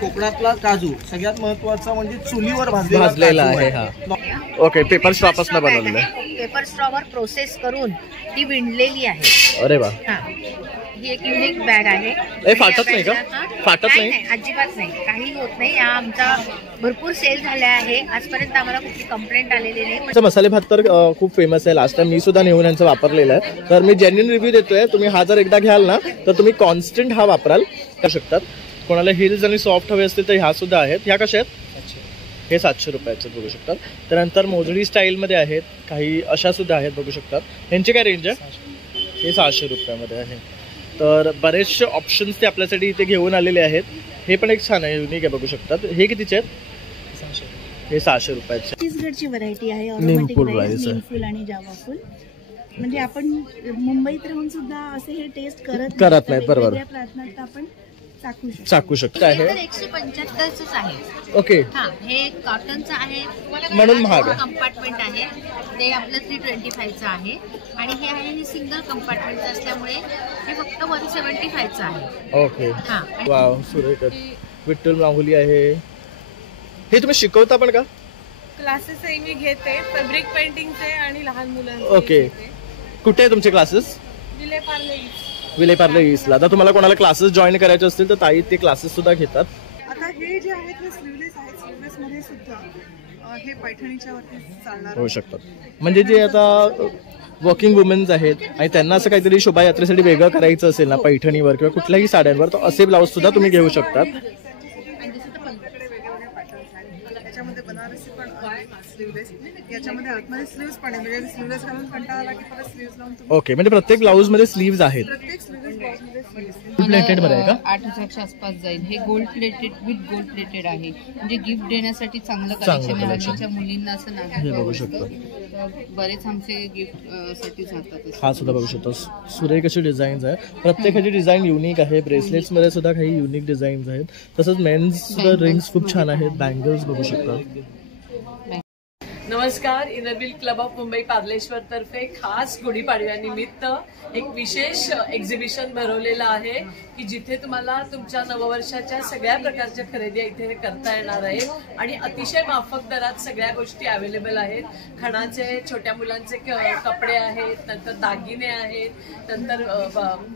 कोकणातला काजू सगळ्यात महत्त्वाचा म्हणजे चुलीवर भाजलेला आहे हा. ओके, पेपर स्ट्रॉ पासून बनवलेलं आहे. पेपर स्ट्रॉवर प्रोसेस करून ती विणलेली आहे. अरे वा, ही एक युनिक बॅग आहे. हे फाटत नाही का? फाटत नाही, अजिबात नाही, काही होत नाही. या आमचा भरपूर सेल झाला आहे. आजपर्यंत आम्हाला कुठली कंप्लेंट आलेली नाही. मसाले भात तर खूप फेमस आहे. लास्ट टाइम मी सुद्धा नेऊन यांचा वापरलेला आहे. तर मी जेन्युइन रिव्ह्यू देतोय. तुम्ही हा जर एकदा घ्याल ना तर तुम्ही कॉन्स्टंट हा वापराल करू शकतात. कोणाला हिल्स आणि सॉफ्ट हवे असतील तर ह्या सुद्धा आहेत. ह्या कशा आहेत? हे 700 रुपयाचे बघू शकतात. त्यानंतर मोजडी स्टाईलमध्ये आहेत, काही अशा सुद्धा आहेत बघू शकतात. यांची काय रेंज आहे? हे 600 रुपयामध्ये आहे. तर बरेचसे ऑप्शन्स ते आपल्यासाठी इथे घेऊन आलेले आहेत. हे पण एक छान आहे, युनिक आहे बघू शकतात. हे कितीचे आहेत? हे 600 रुपयाचे. छत्तीसगडची व्हरायटी आहे. ऑटोमॅटिक राईस, नीमफुल आणि जावा फुल. म्हणजे आपण मुंबईत राहून सुद्धा असे हे टेस्ट करत नाही. बरोबर, आपण चाकू शकतो. आहे 175च आहे. ओके, हे कॉटनचं आहे म्हणून महाग आहे. कंपार्टमेंट आहे ते आपलं 325चं आहे. आणि हे आहे हे सिंगल कंपार्टमेंटचं असल्यामुळे हे फक्त 175चं आहे. ओके, वाव, सुरेख. विठ्ठल माहुली आहे. हे तुम्ही शिकवता पण का? क्लासेसही मी घेते, फॅब्रिक पेंटिंगचे आणि लहान मुलांचे. ओके, कुठे आहे तुमचे क्लासेस? विलेपार्ले ईस्टला. आता तुम्हाला कोणाला क्लासेस जॉईन करायचे असतील तर ताई ते क्लासेस सुद्धा घेतात. आता हे जे आहेत ते स्लीवलेस आहेत. स्लीवलेस मध्ये सुद्धा हे पैठणीच्या वरती चालणार होऊ शकतात. म्हणजे जे आता वर्किंग वुमेन्स आहेत आणि त्यांना असं काहीतरी शोभायात्रेसाठी वेगळं करायचं असेल ना पैठणीवर किंवा कुठल्याही साड्यांवर, तर असे ब्लाऊज सुद्धा तुम्ही घेऊ शकतात. याच्यामध्ये बनारसी पण स्लीवलेस, याच्यामध्ये आतमध्ये स्लीव्स पण आहे. म्हणजे स्लीवलेस घालून कंटाळा आला की परत स्लीव्स लावून. ओके, म्हणजे प्रत्येक ब्लाऊज मध्ये स्लीव्स आहेत. प्रत्येक स्लीवलेस ब्लाऊज मध्ये स्लीव्स. प्लेटेड मध्ये आहे का? 8,000च्या आसपास जाईल. हे gold plated with gold plated आहे. म्हणजे गिफ्ट देण्यासाठी चांगलं कलेक्शन आहे. आजच्या मुलींना असं नाही बघू शकतो. बरेच आमचे गिफ्ट साठी जातात. हा सुद्धा बघू शकतो. सुरेख अशी डिझाईन्स आहे. प्रत्येकाची डिझाईन युनिक आहे. ब्रेसलेट्स मध्ये सुद्धा काही युनिक डिझाईन्स आहेत. तसंच मेन्स सुद्धा रिंग्स खूप छान आहेत. बँगल्स बघू शकतात. नमस्कार. इनरव्हील क्लब ऑफ मुंबई पार्लेश्वर तर्फे खास गुढीपाडव्यानिमित्त एक विशेष एक्झिबिशन भरवलेलं आहे की जिथे तुम्हाला तुमच्या नववर्षाच्या सगळ्या प्रकारच्या खरेदी इथे करता येणार आहे. आणि अतिशय माफक दरात सगळ्या गोष्टी अवेलेबल आहेत. खणाचे, छोट्या मुलांचे कपडे आहेत, नंतर दागिने आहेत, नंतर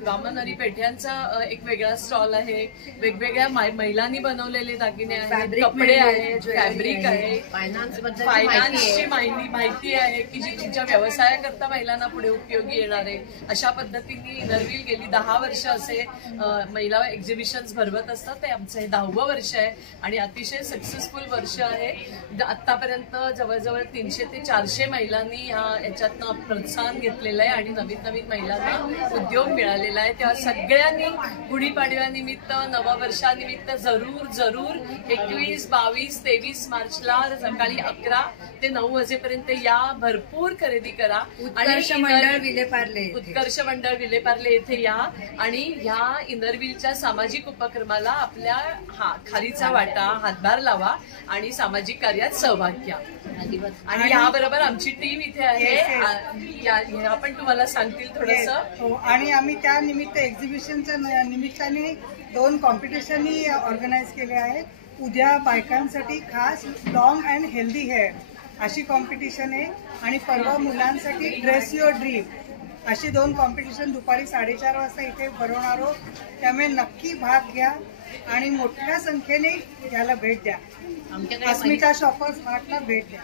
वामन आणि पेठ्यांचा एक वेगळा स्टॉल आहे. वेगवेगळ्या महिलांनी बनवलेले दागिने आहेत, कपडे आहेत, फॅब्रिक आहे, फायनान्सची माहिती आहे की जी तुमच्या व्यवसायाकरता महिलांना पुढे उपयोगी येणार आहे. अशा पद्धतीने इनरव्हील गेली 10 वर्ष असे महिला एक्झिबिशन्स भरवत असतात. ते आमचं हे 10वं वर्ष आहे आणि अतिशय सक्सेसफुल वर्ष आहे. आतापर्यंत जवळजवळ 300 ते 400 महिलांनी याच्यातनं प्रोत्साहन घेतलेलं आहे आणि नवीन नवीन महिलांना उद्योग मिळालेला आहे. तेव्हा सगळ्यांनी गुढीपाडव्यानिमित्त, नववर्षानिमित्त जरूर 21, 22, 23 मार्चला सकाळी 11 ते 9 वाजेपर्यंत या. भरपूर खरेदी करा. उत्कर्ष मंडळ विलेपार्ले येथे या आणि ह्या इनरव्हीलच्या सामाजिक उपक्रमाला आपल्या खारीचा वाटा, हातभार लावा आणि सामाजिक कार्यात सहभाग घ्या. आणि याबरोबर आमची टीम इथे आहे. आपण तुम्हाला सांगतील थोडंसं. आणि आम्ही त्या निमित्त एक्झिबिशनच्या निमित्ताने 2 कॉम्पिटिशनही ऑर्गनाईज केले आहेत. उद्या बायकांसाठी खास लॉंग अँड हेल्दी हेअर अशी कॉम्पिटिशन आहे आणि परवा मुलांसाठी ड्रेस युअर ड्रीम अशी 2 कॉम्पिटिशन दुपारी 4:30 वाजता इथे भरवणार आहोत. त्यामुळे नक्की भाग घ्या आणि मोठ्या संख्येने याला भेट द्या. अस्मिता शॉपर्स मार्टला भेट द्या.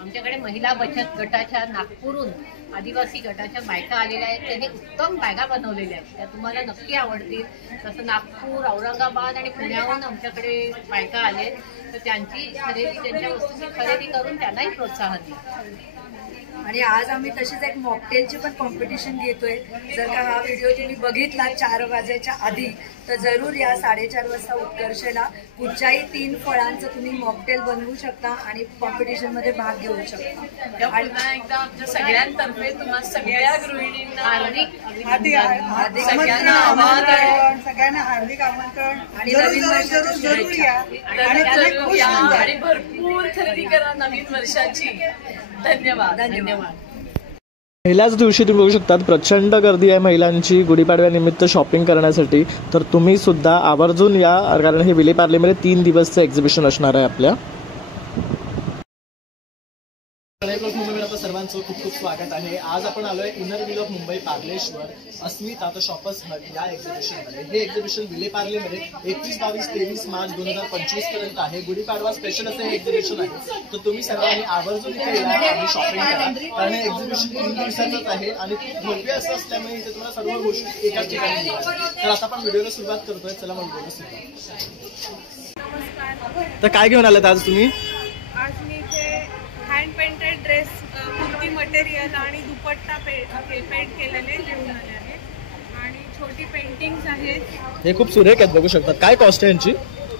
आमच्याकडे महिला बचत गटाच्या नागपूरहून आदिवासी गटाच्या बायका आलेल्या आहेत. त्यांनी उत्तम बॅगा बनवलेल्या आहेत. त्या तुम्हाला नक्की आवडतील. तसं नागपूर, औरंगाबाद आणि पुण्याहून आमच्याकडे बायका आले तर त्यांची खरेदी, त्यांच्या वस्तूंची खरेदी करून त्यांनाही प्रोत्साहन द्या. आणि आज आम्ही तशीच एक मॉकटेलची पण कॉम्पिटिशन घेतोय. जर का हा व्हिडिओ तुम्ही बघितला 4 वाजायच्या आधी तर जरूर या 4:30 वाजता उत्कर्षला. कुठच्याही 3 फळांचं तुम्ही मॉकटेल बनवू शकता आणि कॉम्पिटिशन मध्ये भाग घेऊ शकता. आणि एकदा आमच्या सगळ्यांतर्फे तुम्हाला सगळ्या गृहिणींना सगळ्यांना हार्दिक आमंत्रण. आणि आणि भरपूर खरेदी करा नवीन वर्षाची. धन्यवाद. पहिल्याच दिवशी तुम्ही बघू शकतात प्रचंड गर्दी आहे महिलांची गुढीपाडव्यानिमित्त शॉपिंग करण्यासाठी. तर तुम्ही सुद्धा आवर्जून या, कारण हे विले पार्लेमध्ये 3 दिवसचं एक्झिबिशन असणार आहे आपल्या. सर्वांचं खूप खूप स्वागत आहे. आज आपण आलोय inner wheel of Mumbai Parleshwar Asmita the shoppers hut या एक्झिबिशनमध्ये. हे एक्झिबिशन विले पार्लेमध्ये 21, 22, 23 मार्च 2025 पर्यंत आहे. गुढीपाडवा स्पेशल असं हे एक्झिबिशन आहे. तर तुम्ही सर्वांनी आवर्जून इथे या आणि शॉपिंग करा, कारण हे एक्झिबिशन 3 दिवसाचंच आहे आणि खूप भव्य असं असल्यामुळे इथे तुम्हाला सर्व गोष्टी एकाच ठिकाणी मिळतात. तर आता आपण व्हिडिओला सुरुवात करतोय. चला मग व्हिडिओला सुरुवात. तर काय घेऊन आलात आज तुम्ही? आज मी इथे hand painted dress, kurti material आणि दुपट्टा पेंट केलेले घेऊन आले आहे आणि छोटी पेंटिंग्स आहेत. हे खूप सुरेख आहेत, बघू शकतात. काय कॉस्ट आहे यांची?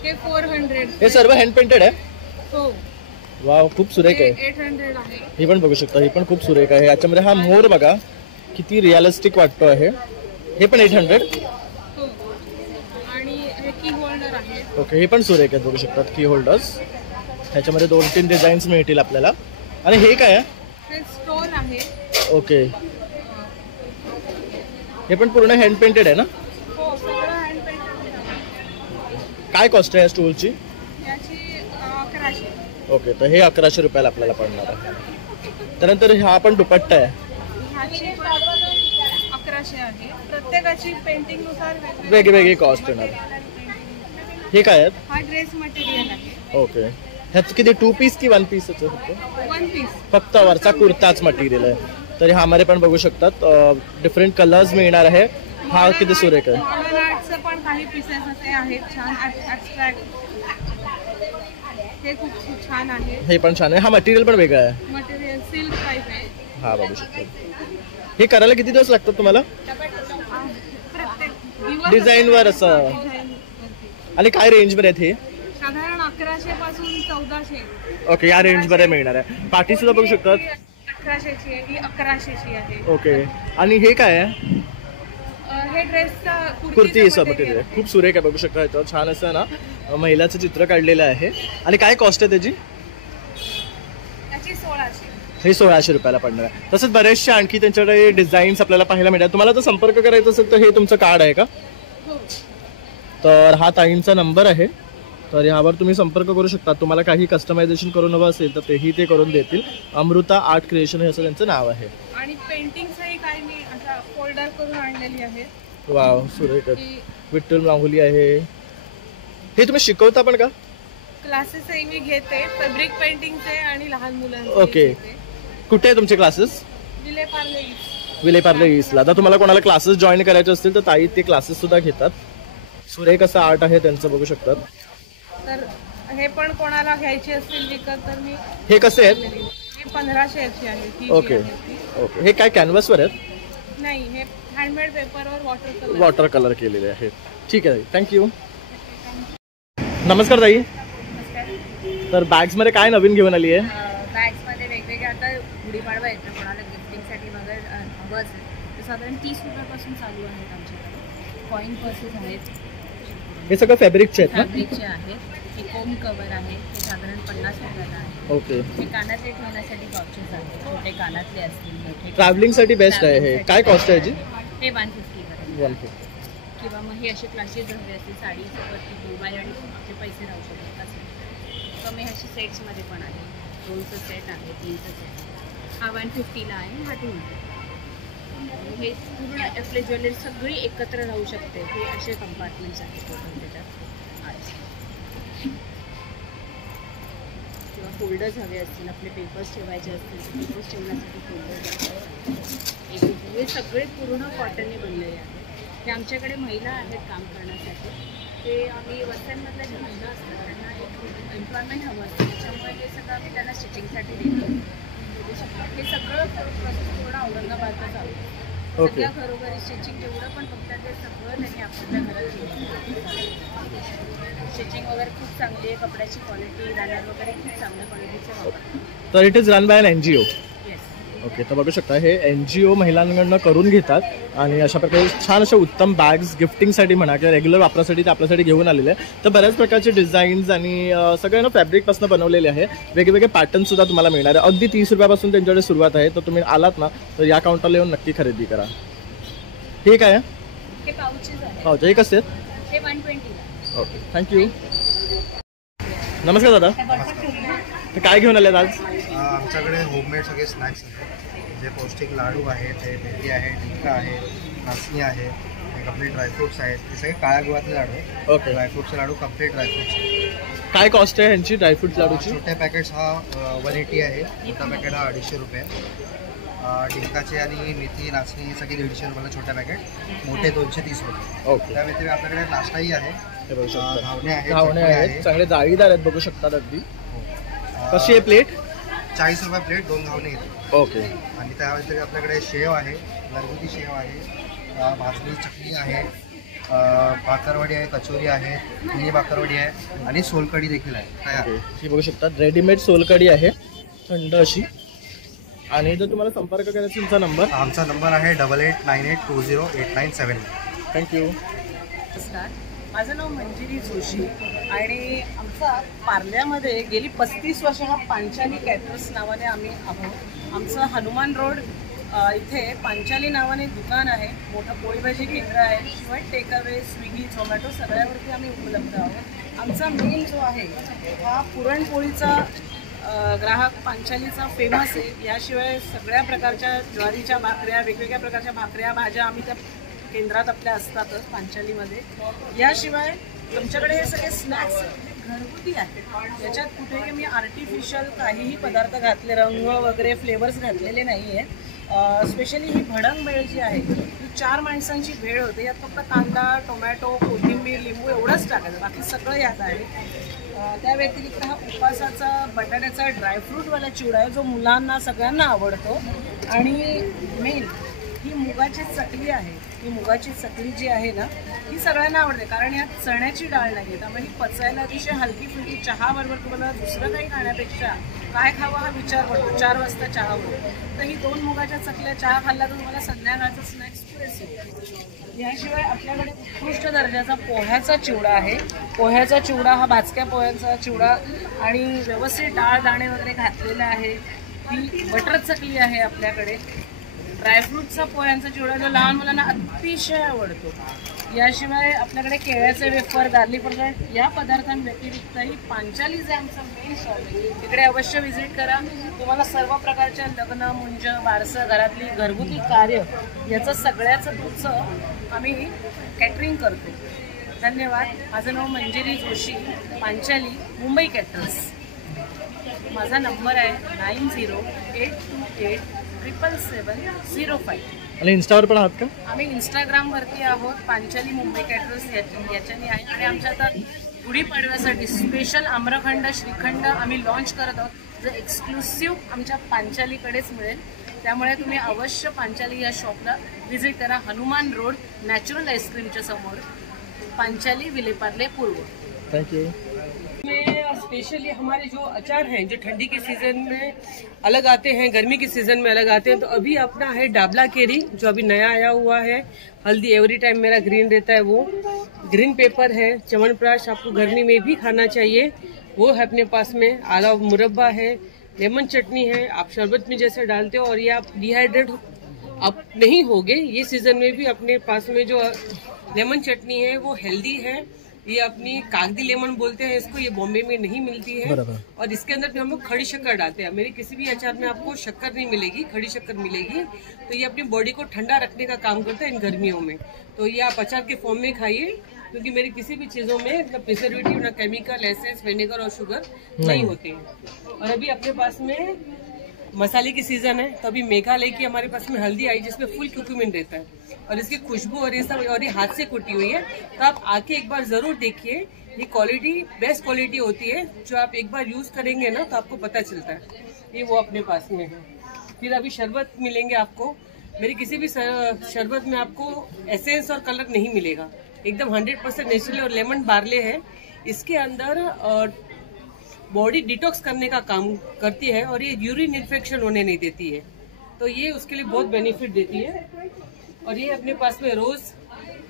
हे 400. हे सर्व हँड पेंटेड आहे? हो. वाव, खूप सुरेख आहे. 800 आहे. ही पण बघू शकता, ही पण खूप सुरेख आहे. याच्यामध्ये हा मोर बघा किती रिअलिस्टिक वाटतो आहे. हे पण 800. हो. आणि हे की होल्डर आहे. ओके, हे पण सुरेख आहेत, बघू शकतात की होल्डर्स. ह्याच्यामध्ये 2-3 डिझाईन्स मिळतील आपल्याला. आणि हे काय आहे? हे स्टोन आहे. ओके, हे पण पूर्ण हँड पेंटेड आहे ना? हो, सगळं हँड पेंटेड. काय कॉस्ट आहे या स्टोलची? याची 1100. ओके, तर हे 1100 रुपयाला आपल्याला पडणार आहे. त्यानंतर हा पण दुपट्टा आहे. ह्याची 1100 आहे. प्रत्येकाची पेंटिंगनुसार वेगवेगळी कॉस्ट येणार. हे काय आहेत? हा ड्रेस मटेरियल आहे. ओके, ह्याचं किती 2 पीस की 1 पीस? 1 पीस. फक्त वरचा कुर्ताच मटेरियल आहे. तर ह्यामध्ये पण बघू शकतात डिफरंट कलर्स मिळणार आहे. हा किती सुरेख आहे. मॉडर्न आर्टचं पण काही पीसेस असे आहेत छान ॲब्स्ट्रॅक्ट. हे खूप छान आहे. हे पण छान आहे. हा मटेरियल पण वेगळा आहे. मटेरियल सिल्क टाईप आहे. हा बघू शकतो. हे करायला किती दिवस लागतात तुम्हाला? प्रत्येक दिवस डिझाईनवर असं. आणि काय रेंज मध्ये आहेत हे? साधारण 1100 पासून 1400. ओके, या रेंज मध्ये मिळणार आहे. पाठी सुद्धा बघू शकतात. 1800ची आहे, ही 1100ची आहे. ओके, आणि हे काय आहे? हे ड्रेसचा कुर्तीचं मटेरियल आहे. खूप सुरेख आहे, बघू शकता. याच्यावर छान असं ना महिलाचं चित्र काढलेलं आहे. आणि काय कॉस्ट आहे त्याची? त्याची 1600. हे 1600 रुपयाला पडणार आहे. तसंच बरेचसे आणखी त्यांच्याकडे डिझाईन्स आपल्याला पाहायला मिळतात. तुम्हाला जर संपर्क करायचा असेल तर हे तुमचं कार्ड आहे का? हो. तर हा ताईंचा नंबर आहे. तर यावर तुम्ही संपर्क करू शकता. तुम्हाला काही कस्टमायझेशन करून हवं असेल तर तेही ते करून देतील. अमृता आर्ट क्रिएशन हे असं त्यांचं नाव आहे. आणि पेंटिंग्सही काही मी असा फोल्डर करून आणलेली आहे. वाव, सुरेख. विठ्ठल रांगोली आहे. हे तुम्ही शिकवता पण का? क्लासेसही मी घेते, फॅब्रिक पेंटिंगचे आणि लहान मुलांचे. ओके, कुठे आहे तुमचे क्लासेस? विले पार्ले ईस्ट. विले पार्ले ईस्टला. तर तुम्हाला कोणाला क्लासेस जॉईन करायचे असतील तर ताई ते क्लासेस सुद्धा घेतात. सुरेख असं आर्ट आहे त्यांचं, बघू शकतात. तर हे पण कोणाला घ्यायची असतील विकत तर मी. हे कसे आहेत? हे 1500ची आहे. ती ओके ओके, हे काय कॅनव्हसवर आहेत? नाही, हे हँडमेड पेपरवर वॉटर कलर केलेले आहे. ठीक आहे, थँक्यू. नमस्कार ताई. तर बॅग्स मध्ये काय नवीन घेऊन आली आहे? बॅग्समध्ये वेगवेगळे आता गुढीपाडवा येतो, कोणाला गिफ्टिंगसाठी वगैरे हवं असेल तर साधारण 30 रुपयापासून चालू आहेत आमच्याकडे. कॉईन पर्सेस आहेत. हे सगळं फॅब्रिकचे आहेत ना? फॅब्रिकचे आहेत. हे कोम कवर आहे, हे साधारण 50 रुपयाला आहे. ओके. हे कानातले ठेवण्यासाठी पाउचेस आहेत, छोटे कानातले असतील, मोठे. ट्रॅव्हलिंगसाठी बेस्ट आहे हे. काय कॉस्ट आहे याची? हे 150 पर्यंत. 150. किंवा मग हे असे क्लासेस हवे असतील साडीसोबत मोबाईल आणि ते पैसे राहू शकतात असे. किंवा मग ह्याचे सेट्समध्ये पण आहे. 2चं सेट आहे, 3चं सेट आहे. हा 150ला आहे, हा 200. हे पूर्ण आपले ज्वेलरी सगळी एकत्र राहू शकते. हे असे कंपार्टमेंट्स आहेत टोटल त्याच्यात. किंवा फोल्डर्स हवे असतील, आपले पेपर्स ठेवायचे असतील तर पेपर्स ठेवण्यासाठी फोल्डर्स आहेत. हे सगळे पूर्ण कॉटनने बनलेले आहेत. हे आमच्याकडे महिला आहेत काम करण्यासाठी. ते आम्ही वस्त्यांमधल्या ज्या महिला असतात त्यांना एक एम्प्लॉयमेंट हवं असतं, त्याच्यामुळे हे सगळं आम्ही त्यांना स्टिचिंगसाठी देतो. हे सगळं प्रोसेस पूर्ण औरंगाबादला चालू आहे. सगळ्या घरोघरी स्टिचिंग जेवढं पण बघतात ते सगळं त्यांनी आपल्या घरात स्टिचिंग वगैरे खूप चांगली आहे. कपड्याची क्वालिटी, रनर वगैरे खूप चांगल्या क्वालिटीचे वापरतात. तर it is run by an NGO. Yes. Okay, तर बघू शकता हे NGO महिलांकडनं करून घेतात आणि अशा प्रकारे छान अशा उत्तम बॅग्स गिफ्टिंगसाठी म्हणा किंवा रेग्युलर वापरासाठी ते आपल्यासाठी घेऊन आलेले आहे. तर बऱ्याच प्रकारचे डिझाईन्स आणि सगळे ना फॅब्रिकपासून बनवलेले आहे. वेगवेगळे पॅटर्न सुद्धा तुम्हाला मिळणार आहे. अगदी 30 रुपयापासून त्यांच्याकडे सुरुवात आहे. तर तुम्ही आलात ना तर या काउंटरला येऊन नक्की खरेदी करा. हे काय हे पाऊचेस आहे. पाऊच हे कसे आहेत? हे 120. Okay, thank you. नमस्कार दादा, तर काय घेऊन आले आज? आमच्याकडे होममेड सगळे स्नॅक्स आहेत. जे पौष्टिक लाडू आहेत, ते पेटी आहे, टिक्का आहे, नाचणी आहे, कम्प्लीट ड्रायफ्रुट्स आहेत. हे सगळे काळ्या गुळातले लाडू आहेत. ओके, ड्रायफ्रुट्सचे लाडू कम्प्लीट ड्रायफ्रुट्स. काय कॉस्ट आहे ह्यांची ड्रायफ्रूट लाडूची? छोट्या पॅकेट्स हा 180 आहे, मोठा पॅकेट हा 250 रुपये. टिक्काचे आणि मेथी नाचणी हे सगळे 150 रुपयाला छोट्या पॅकेट, मोठे 230 रुपये. ओके, त्या व्यतिरिक्त आपल्याकडे नाश्ताही आहे. घावणे आहेत, चांगले जाळीदार आहेत, बघू शकतात अगदी. कशी आहे प्लेट? 40 रुपये प्लेट, 2 घावणे येतात. ओके, आणि त्या व्यतिरिक्त आपल्याकडे शेव आहे, घरगुती शेव आहे, भाजणी चकली आहे, भाकरवडी आहे, कचोरी आहे, मिनी भाकरवडी आहे आणि सोलकढी देखील आहे. ही बघू शकता रेडीमेड सोलकढी आहे थंड अशी. आणि जर तुम्हाला संपर्क करायचा तुमचा नंबर? आमचा नंबर आहे 8898208979. थँक्यू. नमस्कार, माझं नाव मंजिरी जोशी आणि आमचा पार्ल्यामध्ये गेली 35 वर्ष हा पांचाली कॅटरर्स नावाने आम्ही आहोत. आमचं हनुमान रोड इथे पांचाली नावाने दुकान आहे, मोठं पोळीभाजी केंद्र आहे, शिवाय टेकअवे, स्विगी, झोमॅटो सगळ्यावरती आम्ही उपलब्ध आहोत. आमचा मेन जो आहे हा पुरणपोळीचा ग्राहक पांचालीचा फेमस आहे. याशिवाय सगळ्या प्रकारच्या ज्वारीच्या भाकऱ्या, वेगवेगळ्या प्रकारच्या भाकऱ्या, भाज्या आम्ही त्या केंद्रात आपल्या असतातच पांचालीमध्ये. याशिवाय तुमच्याकडे हे सगळे स्नॅक्स घरगुती आहेत. याच्यात कुठेही मी आर्टिफिशियल काहीही पदार्थ घातले, रंग वगैरे फ्लेवर्स घातलेले नाही आहेत. स्पेशली ही भडंग भेळ जी आहे ही 4 माणसांची भेळ होते. यात फक्त कांदा, टोमॅटो, कोथिंबीर, लिंबू एवढंच टाकायचं, बाकी सगळं यात आहे. त्या व्यतिरिक्त हा उपासाचा बटाट्याचा ड्रायफ्रूटवाला चिवडा आहे जो मुलांना सगळ्यांना आवडतो. आणि मेन ही मुगाची चकली आहे. ही मुगाची चकली जी आहे ना ही सगळ्यांना आवडते, कारण यात चण्याची डाळ नाही आहे, त्यामुळे ही पचायला अतिशय हलकी फुलकी. चहाबरोबर तुम्हाला दुसरं काही खाण्यापेक्षा काय खावं हा विचार पडतो. 4 वाजता चहा होतो, तर ही 2 मुगाच्या चकल्या चहा खाल्ला तर तुम्हाला संध्याकाळचं स्नॅक्स पुरेसे. याशिवाय आपल्याकडे उत्कृष्ट दर्जाचा पोह्याचा चिवडा आहे. पोह्याचा चिवडा हा भाजक्या पोह्यांचा चिवडा आणि व्यवस्थित डाळ दाणे वगैरे घातलेला आहे. ही बटर चकली आहे आपल्याकडे. ड्रायफ्रूटचा पोह्यांचा चिवडा जो लहान मुलांना अतिशय आवडतो. याशिवाय आपल्याकडे केळ्याचे वेफर, गार्लिक पदार्थ या पदार्थांव्यतिरिक्तही पांचाली जे आमचं मेन शॉप आहे तिकडे अवश्य व्हिजिट करा. तुम्हाला सर्व प्रकारच्या लग्न, मुंज, बारसं, घरातली घरगुती कार्य याचं सगळ्याचं तुमचं आम्ही कॅटरिंग करतो. धन्यवाद. माझं नाव मंजिरी जोशी, पांचाली, मुंबई कॅटरर्स. माझा नंबर आहे 9082877705. आणि इन्स्टावर पण आहात का? आम्ही इंस्टाग्रामवरती आहोत, पांचाली मुंबई कॅटरर्स याच्याने आहे. आणि आमच्या आता गुढीपाडव्यासाठी स्पेशल आम्रखंड, श्रीखंड आम्ही लॉन्च करत आहोत, जो एक्सक्लुसिव्ह आमच्या पांचालीकडेच मिळेल. त्यामुळे तुम्ही अवश्य पांचाली या शॉपला व्हिजिट करा. हनुमान रोड, नॅचरल आइसक्रीमच्या समोर, पांचाली, विलेपार्ले पूर्व. Thank you. में स्पेशली हमारे जो अचार हैं जो ठंडी के सीज़न में अलग आते हैं, गर्मी के सीज़न में अलग आते हैं, तो अभी अपना है डाबला केरी जो अभी नया आया हुआ है. हल्दी एवरी टाइम मेरा ग्रीन रहता है, वो ग्रीन पेपर है. च्यवनप्राश आपको गर्मी में भी खाना चाहिए, वो है अपने पास में. आला मुरब्बा है, लेमन चटनी है, आप शरबत में जैसे डालते हो, और ये आप डिहाइड्रेट आप नहीं होगे ये सीज़न में भी. अपने पास में जो लेमन चटनी है वो हेल्दी है. ये अपनी कागदी लेमन बोलते हैं इसको, ये बॉम्बे में नहीं मिलती है. और इसके अंदर भी हम लोग खड़ी शक्कर डालते हैं. मेरी किसी भी अचार में आपको शक्कर नहीं मिलेगी, खड़ी शक्कर मिलेगी. तो ये अपनी बॉडी को ठंडा रखने का काम करता है इन गर्मियों में. तो ये आप अचार के फॉर्म में खाइए, क्योंकि मेरी किसी भी चीज़ों में ना प्रिजर्वेटिव, ना केमिकल, एसेंस, विनेगर और शुगर नहीं होते हैं. और अभी अपने पास में मसाले की सीजन है, तो अभी मेघालय की हमारे पास में हल्दी आई जिसमें फुल क्यूक्यूमिन रहता है, और इसकी खुशबू और ये सब, और ये हाथ से कुटी हुई है. तो आप आके एक बार जरूर देखिए. ये क्वालिटी बेस्ट क्वालिटी होती है, जो आप एक बार यूज करेंगे ना तो आपको पता चलता है. ये वो अपने पास में है. फिर अभी शरबत मिलेंगे आपको. मेरी किसी भी शरबत में आपको एसेंस और कलर नहीं मिलेगा. एकदम 100% नेचुरल और लेमन बार्ले है. इसके अंदर बॉडी डिटॉक्स करने का काम करती है, और ये यूरिन इन्फेक्शन होने नहीं देती है. तो ये उसके लिए बहुत बेनिफिट देती है। और ये अपने पास में रोज,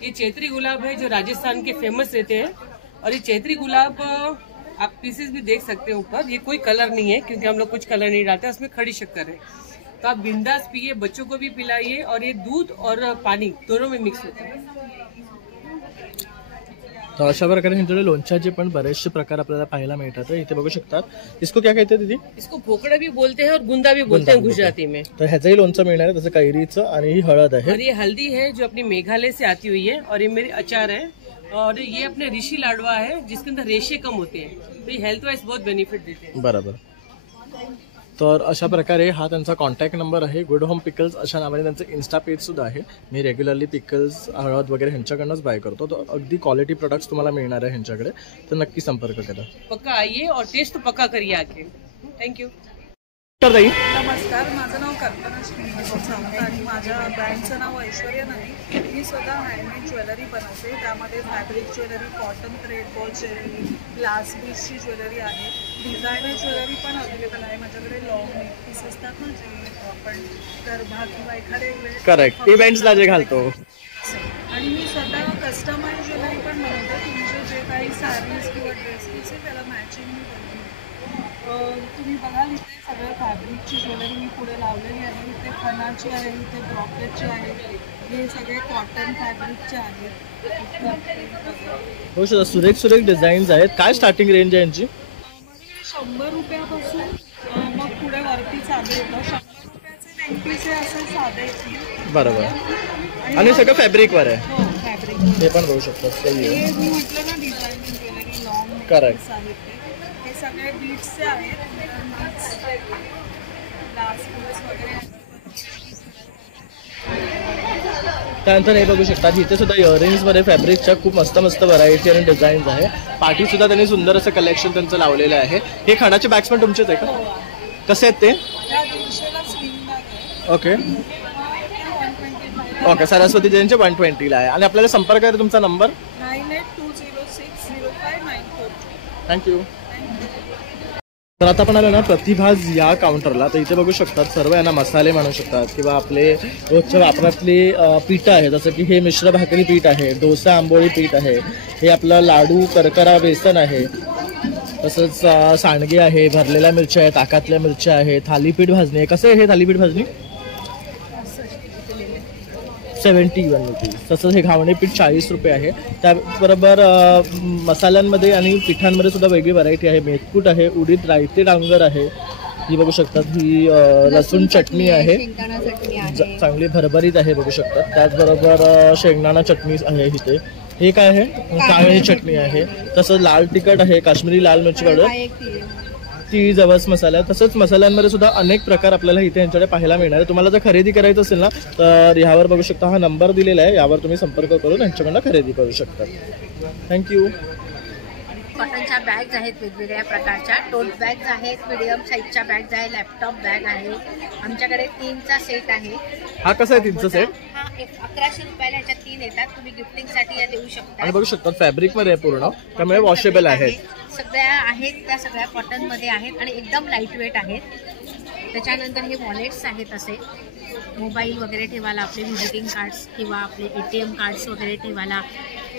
ये चैत्री गुलाब है जो राजस्थान के फेमस रहते हैं। और ये चैत्री गुलाब आप पीसेस भी देख सकते हैं ऊपर, ये कोई कलर नहीं है क्योंकि हम लोग कुछ कलर नहीं डालते, उसमें खड़ी शक्कर है। तो आप बिंदास पिए, बच्चों को भी पिलाइए। और ये दूध और पानी दोनों में मिक्स होता है। तर अशा प्रकारे ह्यांच्याकडे लोणच्याचे पण बरेचसे प्रकार आपल्याला पाहायला मिळतात। इथे बघू शकतात, इसको क्या कहते हैं दीदी? इसको भोकड़ा भी बोलते हैं और गुंदा भी बोलते हैं गुजराती में। तर ह्याचंही लोणचं मिळणार आहे, तसं कैरीचं आणि ही हळद आहे। और ये हल्दी है जो अपनी मेघालय से आती हुई है। और ये मेरे अचार है। और ये अपने ऋषि लाडवा है जिसके अंदर रेशे कम होते हैं, तो ये हेल्थ वाइज बहुत बेनिफिट देते हैं। बरोबर। तर अशा प्रकारे हा त्यांचा कॉन्टॅक्ट नंबर आहे। गुड होम पिकल्स अशा नावाने त्यांचं इन्स्टा पेज सुद्धा आहे। मी रेग्युलरली पिकल्स, हळद वगैरे ह्यांच्याकडनंच बाय करतो, तो अगदी क्वालिटी प्रोडक्ट्स तुम्हाला मिळणार आहे ह्यांच्याकडे, तर नक्की संपर्क करा। पक्का आइए और टेस्ट पक्का करिए आके। थँक्यू। नमस्कार, माझं नाव कल्पना श्रीनिवास सावंत आणि माझ्या ब्रँडचं नाव ऐश्वर्या नाही। मी स्वतः हँडमेड ज्वेलरी बनवते, त्यामध्ये fabric jewellery, cotton thread ball jewellery, glass बीड्सची ज्वेलरी आहे, डिझायनर ज्वेलरी पण अवेलेबल आहे माझ्याकडे। लॉंग नेक पीस असतात ना, जे आपण गरबा किंवा एखाद्या करेक्ट इव्हेंट्सला जे घालतो। आणि मी स्वतः कस्टमाइज ज्वेलरी पण बनवते। तुमचे जे काही साडीज किंवा ड्रेस पीस आहे त्याला मॅचिंग मी बनवते। तुम्ही बघाल इथे सगळं फॅब्रिकची ज्वेलरी मी पुढे लावलेली आहे। इथे खणाची आहे, इथे ब्रॉकेटची आहे, हे सगळे कॉटन फॅब्रिकचे आहेत। हो सर, सुरेख सुरेख डिझाईन्स आहेत। काय स्टार्टिंग रेंज आहे यांची? 100 रुपयापासून मग पुढे वरती चालू येतं। 100 रुपयाचे नेकपीस आहे, असं साधे येतील। बरोबर। आणि सगळं फॅब्रिकवर आहे। हो, फॅब्रिक हे पण बघू शकतात। हे मी म्हटलं ना डिझायनिंग ज्वेलरी, लॉंग करेक्ट आहेत ते सगळे बीट्सचे आहेत। ग्लास बीड्स वगैरे त्यानंतर हे बघू शकतात, इथे सुद्धा इयरिंग्समध्ये फॅब्रिकच्या खूप मस्त मस्त व्हरायटी आणि डिझाईन्स आहे। पाठी सुद्धा त्यांनी सुंदर असं कलेक्शन त्यांचं लावलेलं आहे। हे खणाचे बॅग्स पण तुमचेच आहे का? कसे आहेत ते? ओके ओके, सरस्वती जयंतीचे 120ला आहे। आणि आपल्याला संपर्क करायचा तुमचा नंबर? 9820605942। थँक्यू। तर आता आपण आलो ना प्रतिभाज या काउंटरला, तर इथे बघू शकतात सर्व यांना मसाले म्हणू शकतात किंवा आपले रोजच्या वापरातली पीठ आहे, जसं की हे मिश्र भाकरी पीठ आहे, डोसा आंबोळी पीठ आहे, हे आपलं लाडू करकरा बेसन आहे, तसंच सांडगे आहे, भरलेल्या मिरच्या आहे, ताकातल्या मिरच्या आहे, थालीपीठ भाजणी आहे। कसं आहे हे थालीपीठ भाजणी? 71 रुपीज। तसंच हे घावणे पीठ 40 रुपये आहे। त्याबरोबर मसाल्यांमध्ये आणि पिठांमध्ये सुद्धा वेगळी व्हरायटी आहे। मेथकूट आहे, उडीद रायते डांगर आहे, ही बघू शकतात, ही लसूण चटणी आहे, चांगली भरभरीत आहे बघू शकतात। त्याचबरोबर शेंगदाणा चटणी आहे इथे। हे काय आहे? काळी चटणी आहे। तसंच लाल तिखट आहे, काश्मीरी लाल मिरची पावडर, तीळ जवस मसाला। तसंच मसाल्यांमध्ये सुद्धा अनेक प्रकार आपल्याला इथे यांच्याकडे पाहायला मिळणार आहे। तुम्हाला जर खरेदी करायचं असेल ना, तर ह्यावर बघू शकता हा नंबर दिलेला आहे, यावर तुम्ही संपर्क करून यांच्याकडनं खरेदी करू शकता। थँक्यू। कॉटनच्या बॅग्स आहेत वेगवेगळ्या प्रकारच्या, टोट बॅग्स आहेत, मीडियम साईजच्या बॅग्स आहे, लॅपटॉप बॅग आहे। आमच्याकडे 3चा सेट आहे। हा कसा आहे 3चा सेट? हा 1100 रुपयाला ह्याच्यात 3 येतात। तुम्ही गिफ्टिंगसाठी या देऊ शकता। आणि बघू शकता फॅब्रिकमध्ये आहे पूर्ण, त्यामुळे वॉशेबल आहेत। सगळ्या आहेत त्या सगळ्या कॉटनमध्ये आहेत आणि एकदम लाईट वेट आहेत। त्याच्यानंतर हे वॉलेट्स आहेत, असे मोबाईल वगैरे ठेवायला, आपले व्हिजिटिंग कार्ड्स किंवा आपले ATM कार्ड्स वगैरे ठेवायला,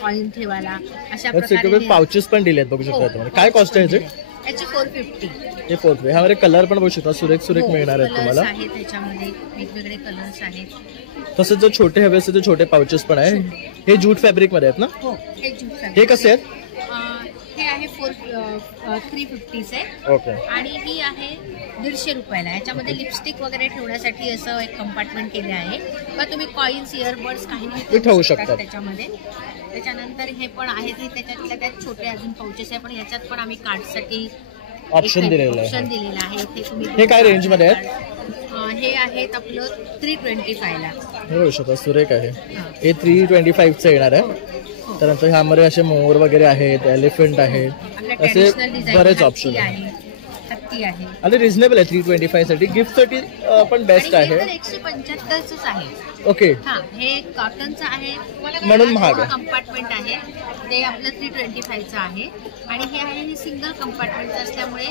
कॉइन ठेवायला, अशा प्रकारे पाउचेस पण दिलेत बघू शकता तुम्हाला। काय कॉस्ट आहे याची? 450। हे 450। ह्यामध्ये कलर पण बघू शकता, सुरेख सुरेख मिळणार आहेत तुम्हाला। आहेत त्याच्यामध्ये वेगवेगळे कलर्स आहेत। तसंच जर छोटे हवे असतील तर छोटे पाउचेस पण आहे। हे जूट फॅब्रिक मध्ये आहेत ना? हो, हे जूट फॅब्रिक। हे कसे आहेत? हे आहे 350चे। ओके। आणि ही आहे 150 रुपयाला। याच्यामध्ये लिपस्टिक वगैरे ठेवण्यासाठी असं एक कंपार्टमेंट केले आहे, किंवा तुम्ही कॉइन्स, इयरबड्स काही ठेवू शकता त्याच्यामध्ये। त्याच्यानंतर हे पण आहेत, हे त्याच्यात छोटे अजून पाउचेस आहे, पण याच्यात पण आम्ही कार्डसाठी ऑप्शन दिलेला आहे। इथे तुम्ही हे काय रेंज मध्ये आहेत? हे आहेत आपलं 325ला। हे बघू शकता सुरेख आहे, हे 325चं येणार आहे। त्यानंतर ह्यामध्ये असे मोर वगैरे आहेत, एलिफंट आहे, असे बरेच ऑप्शन आहे आणि रिझनेबल आहे 325 साठी। गिफ्ट साठी पण बेस्ट आहे। 175च आहे। ओके, हे कॉटनचं आहे म्हणून महाग आहे। कंपार्टमेंट आहे ते आपलं 325चं आहे आणि हे आहे हे सिंगल कंपार्टमेंटचं असल्यामुळे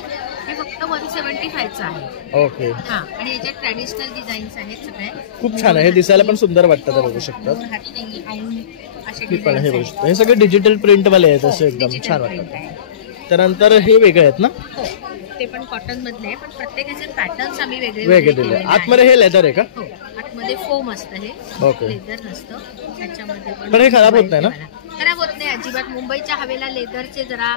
हे फक्त 175चं आहे. ओके. हा आणि याच्यात ट्रॅडिशनल डिझाईन्स आहेत सगळे. खूप छान आहे, हे दिसायला पण सुंदर वाटतं बघू शकतात. हे पण हे बघू शकतो, हे सगळे डिजिटल प्रिंट वाले आहेत असे एकदम छान वाटतात. त्यानंतर हे वेगळे आहेत ना? ते पण कॉटन मधले आहे, पण प्रत्येकाचे पॅटर्न्स आम्ही वेगळे दिले. आतमध्ये हे लेदर आहे का? आतमध्ये फोम असतं, हे ओके. लेदर नसतं त्याच्यामध्ये. पण हे खराब होत नाही ना? खराब होत नाही अजिबात. मुंबईच्या हवेला लेदरचे जरा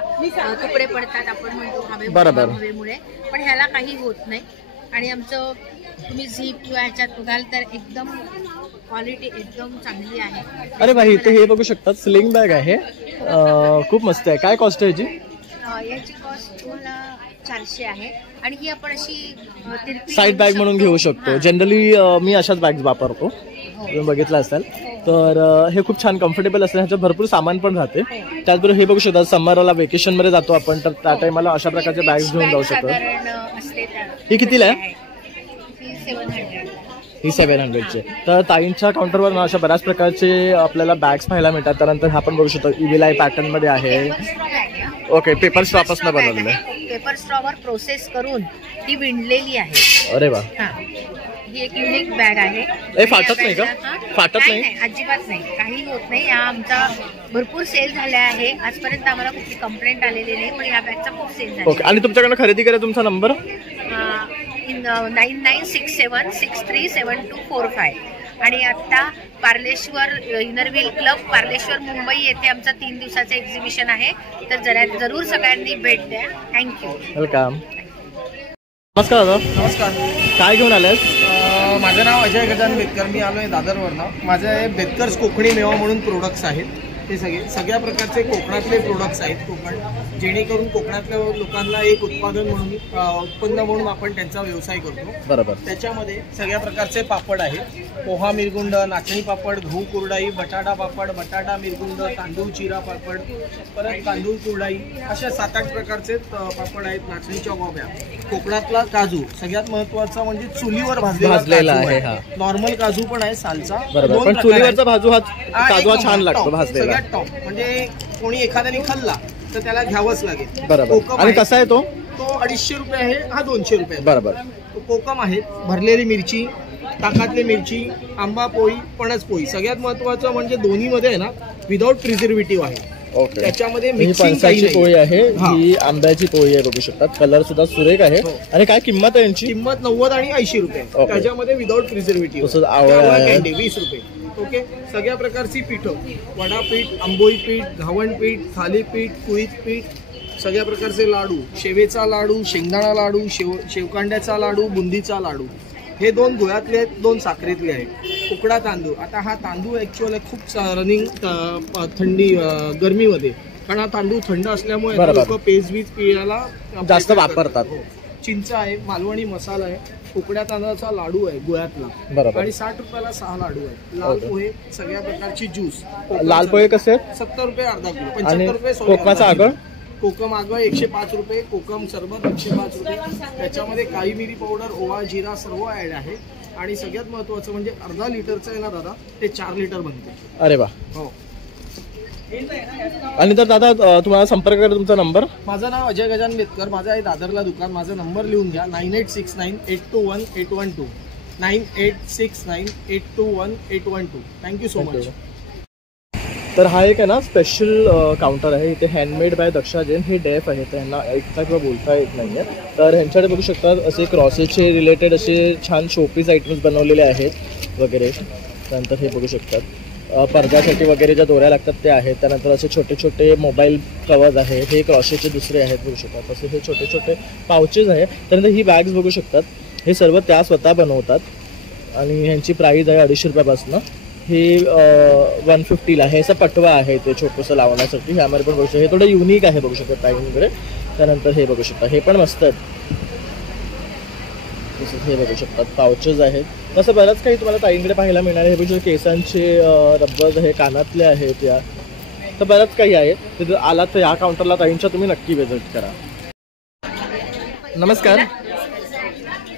तुकडे पडतात, आपण म्हणतो हवेमुळे, पण ह्याला काही होत नाही. आणि आमचं तुम्ही झीप किंवा ह्याच्यात बघाल तर एकदम क्वालिटी एकदम चांगली आहे. अरे भाई, इथे हे बघू शकतात स्लिंग बॅग आहे, खूप मस्त आहे. काय कॉस्ट आहे याची? याची कॉस्ट तुम्हाला 400 आहे आणि ही आपण अशी साईड बॅग म्हणून घेऊ शकतो. जनरली मी अशाच बॅग्स वापरतो, तुम्ही बघितलं असाल तर. हे खूप छान कम्फर्टेबल असतं, ह्याच्यात भरपूर सामान पण राहते. त्याचबरोबर हे बघू शकता, समरला वेकेशन मध्ये जातो आपण तर त्या टाइमला अशा प्रकारचे बॅग्स घेऊन जाऊ शकतो. ही कितीला आहे? ही 700ची. तर ताईंच्या काउंटरवर ना अशा बऱ्याच प्रकारचे आपल्याला बॅग्स पाहायला मिळतात. त्यानंतर हा पण बघू शकतो इव्हिलाय पॅटर्न मध्ये आहे. ओके, पेपर स्ट्रॉ पासून बनवलेलं आहे. पेपर स्ट्रॉवर प्रोसेस करून ती विणलेली आहे. अरे वा. ही एक युनिक बॅग आहे. फाटत नाही का? फाटत नाही? अजिबात नाही, काही होत नाही. या आमचा भरपूर सेल झाला आहे आजपर्यंत, आम्हाला कुठली कंप्लेंट आलेली नाही, पण या बॅगचा खूप सेल झाला. ओके. आणि तुमच्याकडनं खरेदी करा, तुमचा नंबर 9967637245. आणि आता पार्लेश्वर इनरव्हील क्लब पार्लेश्वर मुंबई येथे आमचा 3 दिवसाचं एक्झिबिशन आहे, तर जरूर सगळ्यांनी भेट द्या. थँक्यू. वेलकम. नमस्कार दादा. नमस्कार. काय घेऊन आलेस? माझं नाव अजय गजानन बेतकर, मी आलो आहे दादरवरनं. माझे बेतकर्स कोकणी मेवा म्हणून प्रोडक्ट्स आहेत. ते सगळ्या प्रकारचे कोकणातले प्रोडक्ट्स आहेत कोकण, जेणेकरून कोकणातल्या लोकांना एक उत्पादन म्हणून उत्पन्न म्हणून आपण त्यांचा व्यवसाय करतो. बरोबर. त्याच्यामध्ये सगळ्या प्रकारचे पापड आहेत. पोहा मिरगुंड, नाचणी पापड, गहू कुरडाई, बटाटा पापड, बटाटा मिरगुंड, तांदूळ चिरा पापड, परत तांदूळ कुरडाई, अशा 7-8 प्रकारचे पापड आहेत. नाचणीच्या गोब्या, कोकणातला काजू, सगळ्यात महत्वाचा म्हणजे चुलीवर भाजलेला आहे. नॉर्मल काजू पण आहे सालचा. पण चुलीवरचा काजू हा छान लागतो भाजलेला. टॉप म्हणजे कोणी एखाद्याने खाल्ला तर त्याला घ्यावंच लागेल. बरोबर. आणि कसा आहे तो? 250 रुपये आहे, हा 200 रुपये. बरोबर. कोकम आहे, भरलेली मिरची, ताकातली मिरची, आंबा पोळी, पणस पोळी. सगळ्यात महत्वाचं म्हणजे दोन्ही मध्ये आहे ना विदाउट प्रिझर्वेटिव्ह आहे. ओके. त्याच्यामध्ये फणसाची पोळी आहे, ही आंब्याची पोळी आहे, बघू शकतात. कलर सुद्धा सुरेख आहे. आणि काय किंमत आहे यांची? किंमत 90 आणि 80 रुपये. त्याच्यामध्ये विदाउट प्रिझर्वेटिव्ह. आवळा कॅन्डी 20 रुपये. ओके. सगळ्या प्रकारची पीठं, वडापीठ, आंबोळी पीठ, घावण पीठ, थालीपीठ, कुळीत पीठ, सगळ्या प्रकारचे लाडू, शेवेचा लाडू, शेंगदाणा लाडू, शेवकांड्याचा लाडू, बुंदीचा लाडू. हे 2 गुळातले आहेत, 2 साखरेतले आहेत. उकडा तांदूळ, आता हा तांदूळ ॲक्च्युअली खूप रनिंग थंडी गरमीमध्ये, कारण हा तांदूळ थंड असल्यामुळे लोक पेज वीज पिळायला जास्त वापरतात. चिंच आहे, मालवणी मसाला आहे, उकड्या तांदळाचा लाडू आहे गुळातला, आणि 60 रुपयाला 6 लाडू आहे. लाल पोहे, सगळ्या प्रकारची ज्यूस. लाल पोहे कसे आहेत? 70 रुपये अर्धा किलो, 75 रुपये. कोकमाचा आगळ, कोकम आगळ 105 रुपये, कोकम सरबत 105 रुपये. त्याच्यामध्ये काळी मिरी पावडर, ओवा, जिरा सर्व ऍड आहे. आणि सगळ्यात महत्वाचं म्हणजे अर्धा लिटरचं आहे ना दादा, ते 4 लिटर बनते. अरे वा. हो. आणि तर दादा तुम्हाला संपर्क करा, तुमचा नंबर? माझं नाव अजय गजानन बेतकर, माझं आहे दादरला दुकान. माझा नंबर लिहून घ्या, 9869821812, 9869821812. Thank you so much. तर हा एक आहे ना स्पेशल काउंटर आहे इथे, हँडमेड बाय दक्षा जैन. हे डेफ आहे, त्यांना ऐकता किंवा बोलता येत नाही आहे. तर ह्यांच्याकडे बघू शकतात असे क्रॉसेसचे रिलेटेड असे छान शोपीस आयटम्स बनवलेले आहेत वगैरे. त्यानंतर हे बघू शकतात पडद्यासाठी वगैरे ज्या दोऱ्या लागतात ते आहेत. त्यानंतर असे छोटे छोटे मोबाईल कवर्स आहे, हे क्रॉशेचे दुसरे आहेत बघू शकतात. असे हे छोटे छोटे पाउचेस आहे. त्यानंतर ही बॅग्स बघू शकतात, हे सर्व त्या स्वतः बनवतात आणि ह्यांची प्राईस आहे 250 रुपयापासून. हे 150ला आहे. असं पटवा आहे ते छोटंसं लावण्यासाठी. ह्यामध्ये पण बघू शकता, हे थोडं युनिक आहे बघू शकता टाईम वगैरे. त्यानंतर हे बघू शकता, हे पण मस्त आहेत. तसंच हे बघू शकतात पाउचेस आहेत. तसं बरंच काही तुम्हाला ताईंकडे पाहायला मिळणार आहे. हे बघू शकता केसांचे रब्बर हे कानातले आहेत या, तर बरंच काही आहे. तिथे आलात तर या काउंटरला ताईंच्या तुम्ही नक्की विजिट करा. नमस्कार,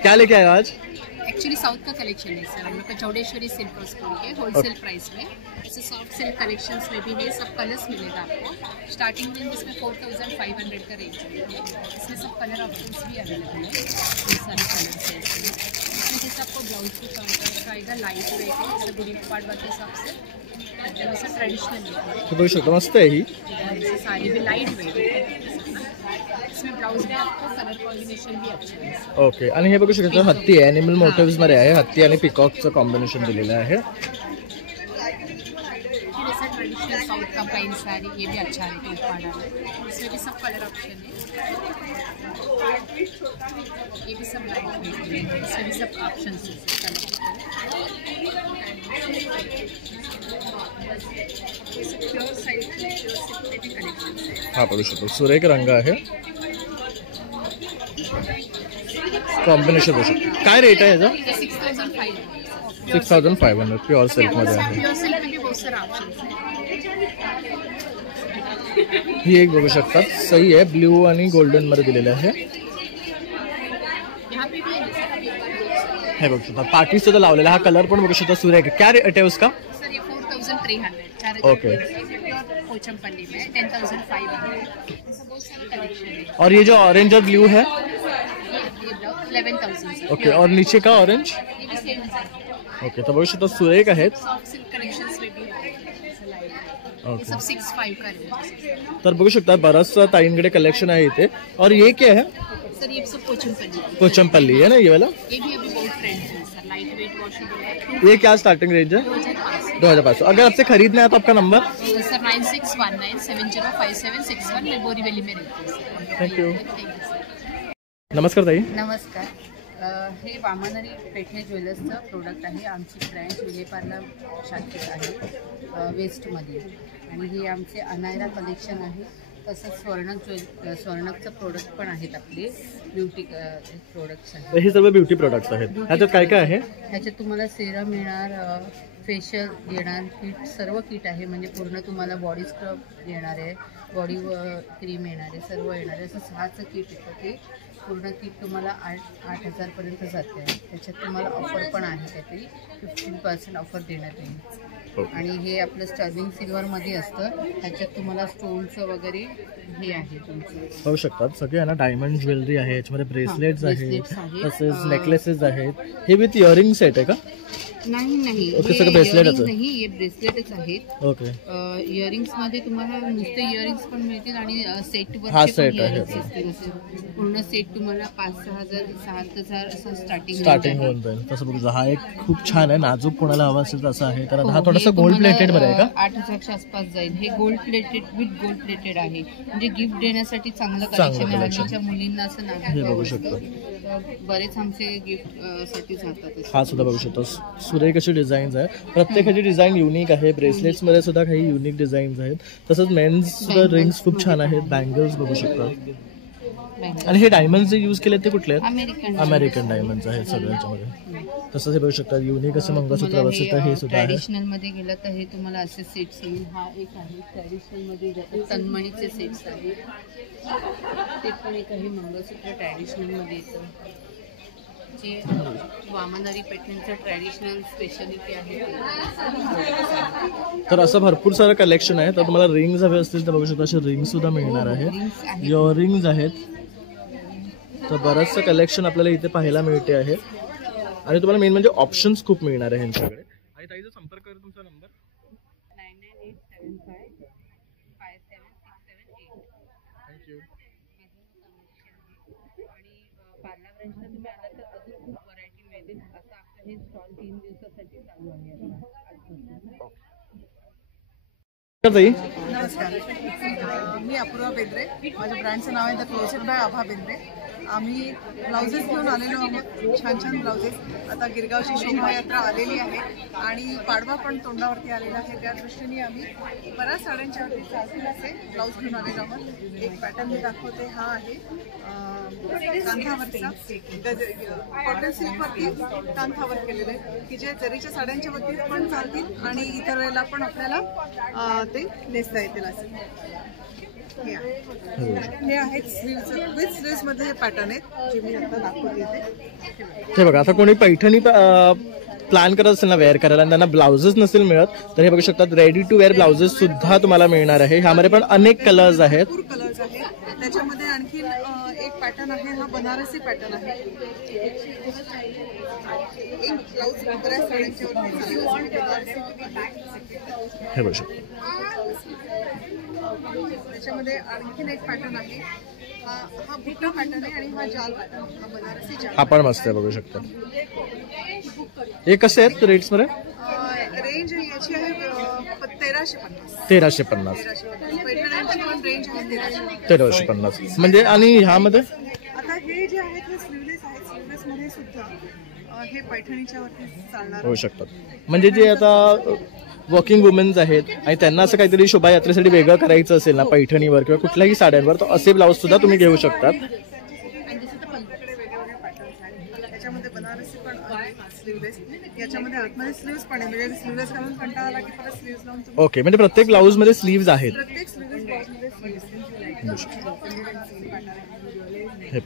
क्या लेके आए आज? एक्चुअली साउथ का कलेक्शन है सर, हम लोग का चौड़ेश्वरी सिल्क हाउस बोल के होलसेल प्राइस में ऐसे सॉफ्ट सिल्क कलेक्शंस में भी है। सब कलर्स मिलेगा आपको, स्टार्टिंग रेंज इसमें 4500 का रेंज है। इसमें सब कलर ऑप्शंस भी अवेलेबल है, ये सारे कलर्स है इसमें। जैसे आपको ब्लाउज की कॉन्ट्रास्ट आएगा, लाइट वेट है, जैसे गुड़ी पाड़वा के हिसाब से वैसे ट्रेडिशनल बघू शकता, मस्त आहे ही साड़ी भी लाइट वेट है। इसमें ब्लाउज में आपको कलर कॉम्बिनेशन भी अच्छा है। ओके, आणि हे बघू शकता हत्ती आहे, एनिमल मोटिव्स मध्ये आहे, हत्ती आणि पिकॉकचं कॉम्बिनेशन दिलेलं आहे। जैसा ट्रेडिशनल साउथ का प्लेन साड़ी, ये भी अच्छा है टू पाड़ा में, इसमें भी सब कलर ऑप्शन है। ये भी सब लाइट वेट है, इसमें भी सब ऑप्शन है प्योर साइड प्योर सिल्क में भी कलेक्शन है। हा बघू शकतो सुरेख रंग आहे, कॉम्बिनेशन बघू शकतो। काय रेट आहे याचा? 6500 प्युअर सिल्क मध्ये आहे। प्योर सिल्क में भी बहुत सारे ऑप्शंस हैं। ही एक बघू शकता, सही आहे, ब्ल्यू आणि गोल्डन मध्ये दिलेलं आहे। हे बघू शकता पार्टी सुद्धा लावलेला, हा कलर पण बघू शकता सुरेख। क्या रेट है उसका? सर ये 4300। ओके, पोचमपल्ली में 10500। ऐसा बहुत सारे कलेक्शन है। और ये जो ऑरेंज और ब्लू है 11,000। ओके, और नीचे का ऑरेंज? ये भी सेम है। ओके, तो बघू शकता सुरेख आहेत। सॉफ्ट सिल्क कलेक्शंस में भी है, ऐसा लाइट है। ये सब 65 का रेंज है। तर बघू शकता बराचसा ताईंकडे कलेक्शन आहे इथे। और ये क्या है? सर ये सब पोचमपल्ली। पोचमपल्ली है ना ये वाला? ये भी अभी बहुत ट्रेंड है सर, लाइट वेट वॉशेबल है। ये क्या स्टार्टिंग रेंज है? 2500। अगर आपसे खरीदना है तो आपका नंबर? सर 9619705761। मैं बोरीवली में रहती हूँ। Thank you. नमस्कार ताई। नमस्कार, हे वामनरी पेठे ज्वेलर्सचं प्रोडक्ट आहे। आमची ब्रँच विलेपार्ला शाखेत आहे वेस्टमध्ये, आणि हे आमचे अनायरा कलेक्शन आहे। तसंच स्वर्णकचं प्रोडक्ट पण आहेत आपले, ब्युटी प्रोडक्ट्स आहेत। हे सर्व ब्युटी प्रोडक्ट्स आहेत। ह्याच्यात काय काय आहे? ह्याच्यात तुम्हाला सेरम येणार, फेशियल येणार, किट सर्व किट आहे, म्हणजे पूर्ण तुम्हाला बॉडी स्क्रब येणार आहे, बॉडी क्रीम येणार आहे, सर्व येणार आहे। असं 6चं किट येतं, ते पूर्ण किट तुम्हाला 8,000पर्यंत जाते। त्याच्यात तुम्हाला ऑफर पण आहे, काहीतरी 15% ऑफर देण्यात येईल। आणि हे आपलं स्टर्लिंग सिल्वरमध्ये असतं, ह्याच्यात तुम्हाला स्टोनचं वगैरे हे आहे तुमचं पाहू शकतात। सगळे आहे ना डायमंड ज्वेलरी आहे, याच्यामध्ये ब्रेसलेट्स आहेत, तसेच नेकलेसेस आहेत। हे विथ इयरिंग सेट आहे का? नाही, ओके, सगळं ब्रेसलेटच आहे। नाही, हे ब्रेसलेटच आहेत। ओके, इयरिंग्स मध्ये तुम्हाला नुसते इयरिंग्स पण मिळतील, आणि सेट हा सेट आहे। पूर्ण सेट तुम्हाला 5,000 6,000 असं स्टार्टिंग होऊन जाईल। तसं बघू, हा एक खूप छान आहे, नाजूक कोणाला हवा असेल तसं आहे, कारण हा थोडासा गोल्ड प्लेटेड मध्ये आहे का? 8,000च्या आसपास जाईल। हे gold plated with gold plated आहे, म्हणजे गिफ्ट देण्यासाठी चांगलं कलेक्शन आहे। आजच्या मुलींना असं हे बघू शकतो, बरेच आमचे गिफ्ट साठी जातात। हा सुद्धा बघू शकतो, सुरेख अशी डिझाईन्स आहे, प्रत्येकाची डिझाईन युनिक आहे। ब्रेसलेट्स मध्ये सुद्धा काही युनिक डिझाईन्स आहेत, तसंच मेन्स सुद्धा रिंग्स खूप छान आहेत, बँगल्स बघू शकतात। आणि हे डायमंड्स जे यूज केले ते कुठले आहेत? अमेरिकन डायमंड्स आहेत सगळ्यांच्यामध्ये। तसंच हे बघू शकता युनिक असे मंगळसूत्र बसत, हे सुद्धा आहे। ट्रॅडिशनल मध्ये गेलं तर हे तुम्हाला असे सेट्स येईल। हा एक आहे ट्रॅडिशनल मध्ये, तन्मणीचे सेट्स आहेत, ते पण एक आहे मंगळसूत्र ट्रॅडिशनल मध्ये येतं, जे वामनरी पेठेंचं ट्रॅडिशनल स्पेशालिटी आहे। तर असं भरपूर सारं कलेक्शन आहे। तर तुम्हाला रिंग्स हवे असतील तर बघू शकता, असे रिंग्स सुद्धा मिळणार आहेत, इयरिंग्स आहेत। तर बरंचसं कलेक्शन आपल्याला इथे पाहायला मिळते आहे, आणि तुम्हाला मेन म्हणजे ऑप्शन्स खूप मिळणार आहे यांच्याकडे। आणि ताईचा संपर्क करा, तुमचा नंबर 9987555768। थँक्यू। आणि पार्ला ब्रँचला तुम्ही आला तर अजून खूप व्हरायटी मिळतील। असं आपलं हे स्टॉल 3 दिवसासाठी चालू आहे आजपासून। नमस्कार, मी अपूर्वा बेंद्रे, माझ्या ब्रँडचं नाव आहे द क्लोसेट बाय आभा बेंद्रे। आम्ही ब्लाउजेस घेऊन आलेलो आहोत, छान छान ब्लाउजेस। आता गिरगावची शोभायात्रा आलेली आहे आणि पाडवा पण तोंडावरती आलेला आहे, त्या दृष्टीने आम्ही बऱ्याच साड्यांच्यावरती चालतील असे ब्लाऊज घेऊन आलेलो आहोत। एक पॅटर्न मी दाखवते, हा आहे कांथावरचा, कॉटन सिल्कवरती कांथावर केलेलं आहे, की जे जरीच्या साड्यांच्या वरती पण चालतील आणि इतर वेळेला पण आपल्याला ते नेसता येतील असे। हे आहेत स्लीव्ज विथ स्लीव्ज मध्ये हे पॅटर्न आहेत जे मी आता दाखवते ते. हे बघा, आता कोणी पैठणी प्लॅन करत असेल ना वेअर करायला आणि त्यांना ब्लाउजेस नसेल मिळत तर हे बघू शकतात, रेडी टू वेअर ब्लाउजेस सुद्धा तुम्हाला मिळणार आहे. ह्यामध्ये पण अनेक कलर्स आहेत. भरपूर कलर्स आहेत. त्याच्यामध्ये आणखी एक पॅटर्न आहे, हा बनारसी पॅटर्न आहे. एक ब्लाउज बऱ्याच साड्यांच्यावरती हे बघू शकतो. त्याच्यामध्ये आणखीन एक पॅटर्न आहे, हा बुट्टा पॅटर्न आहे आणि हा जाल पॅटर्न, हा बनारसी जाल. हा पण मस्त आहे, बघू शकता. हे कसे आहेत रेट्स मध्ये? रेंज याची आहे 1350. 1350. पैठण्यांची पण रेंज आहे 1350 म्हणजे. आणि ह्यामध्ये आता हे जे आहेत हे स्लीवलेस आहेत. स्लीवलेस मध्ये सुद्धा हे पैठणीच्या वरती चालणार होऊ शकतात. म्हणजे जे आता वर्किंग वुमेन्स आहेत आणि त्यांना असं काहीतरी शोभायात्रेसाठी वेगळं करायचं असेल ना पैठणीवर किंवा कुठल्याही साड्यांवर, तर असे ब्लाऊज सुद्धा तुम्ही घेऊ शकतात. त्याच्यामध्ये बनारसी पण स्लीवलेस, याच्यामध्ये आतमध्ये स्लीव्स पण आहे, म्हणजे स्लीवलेस घालून कंटाळा आला की परत स्लीव्स लावून. ओके, म्हणजे प्रत्येक ब्लाऊज मध्ये स्लीव्स आहेत. प्रत्येक स्लीवलेस ब्लाऊज मध्ये हे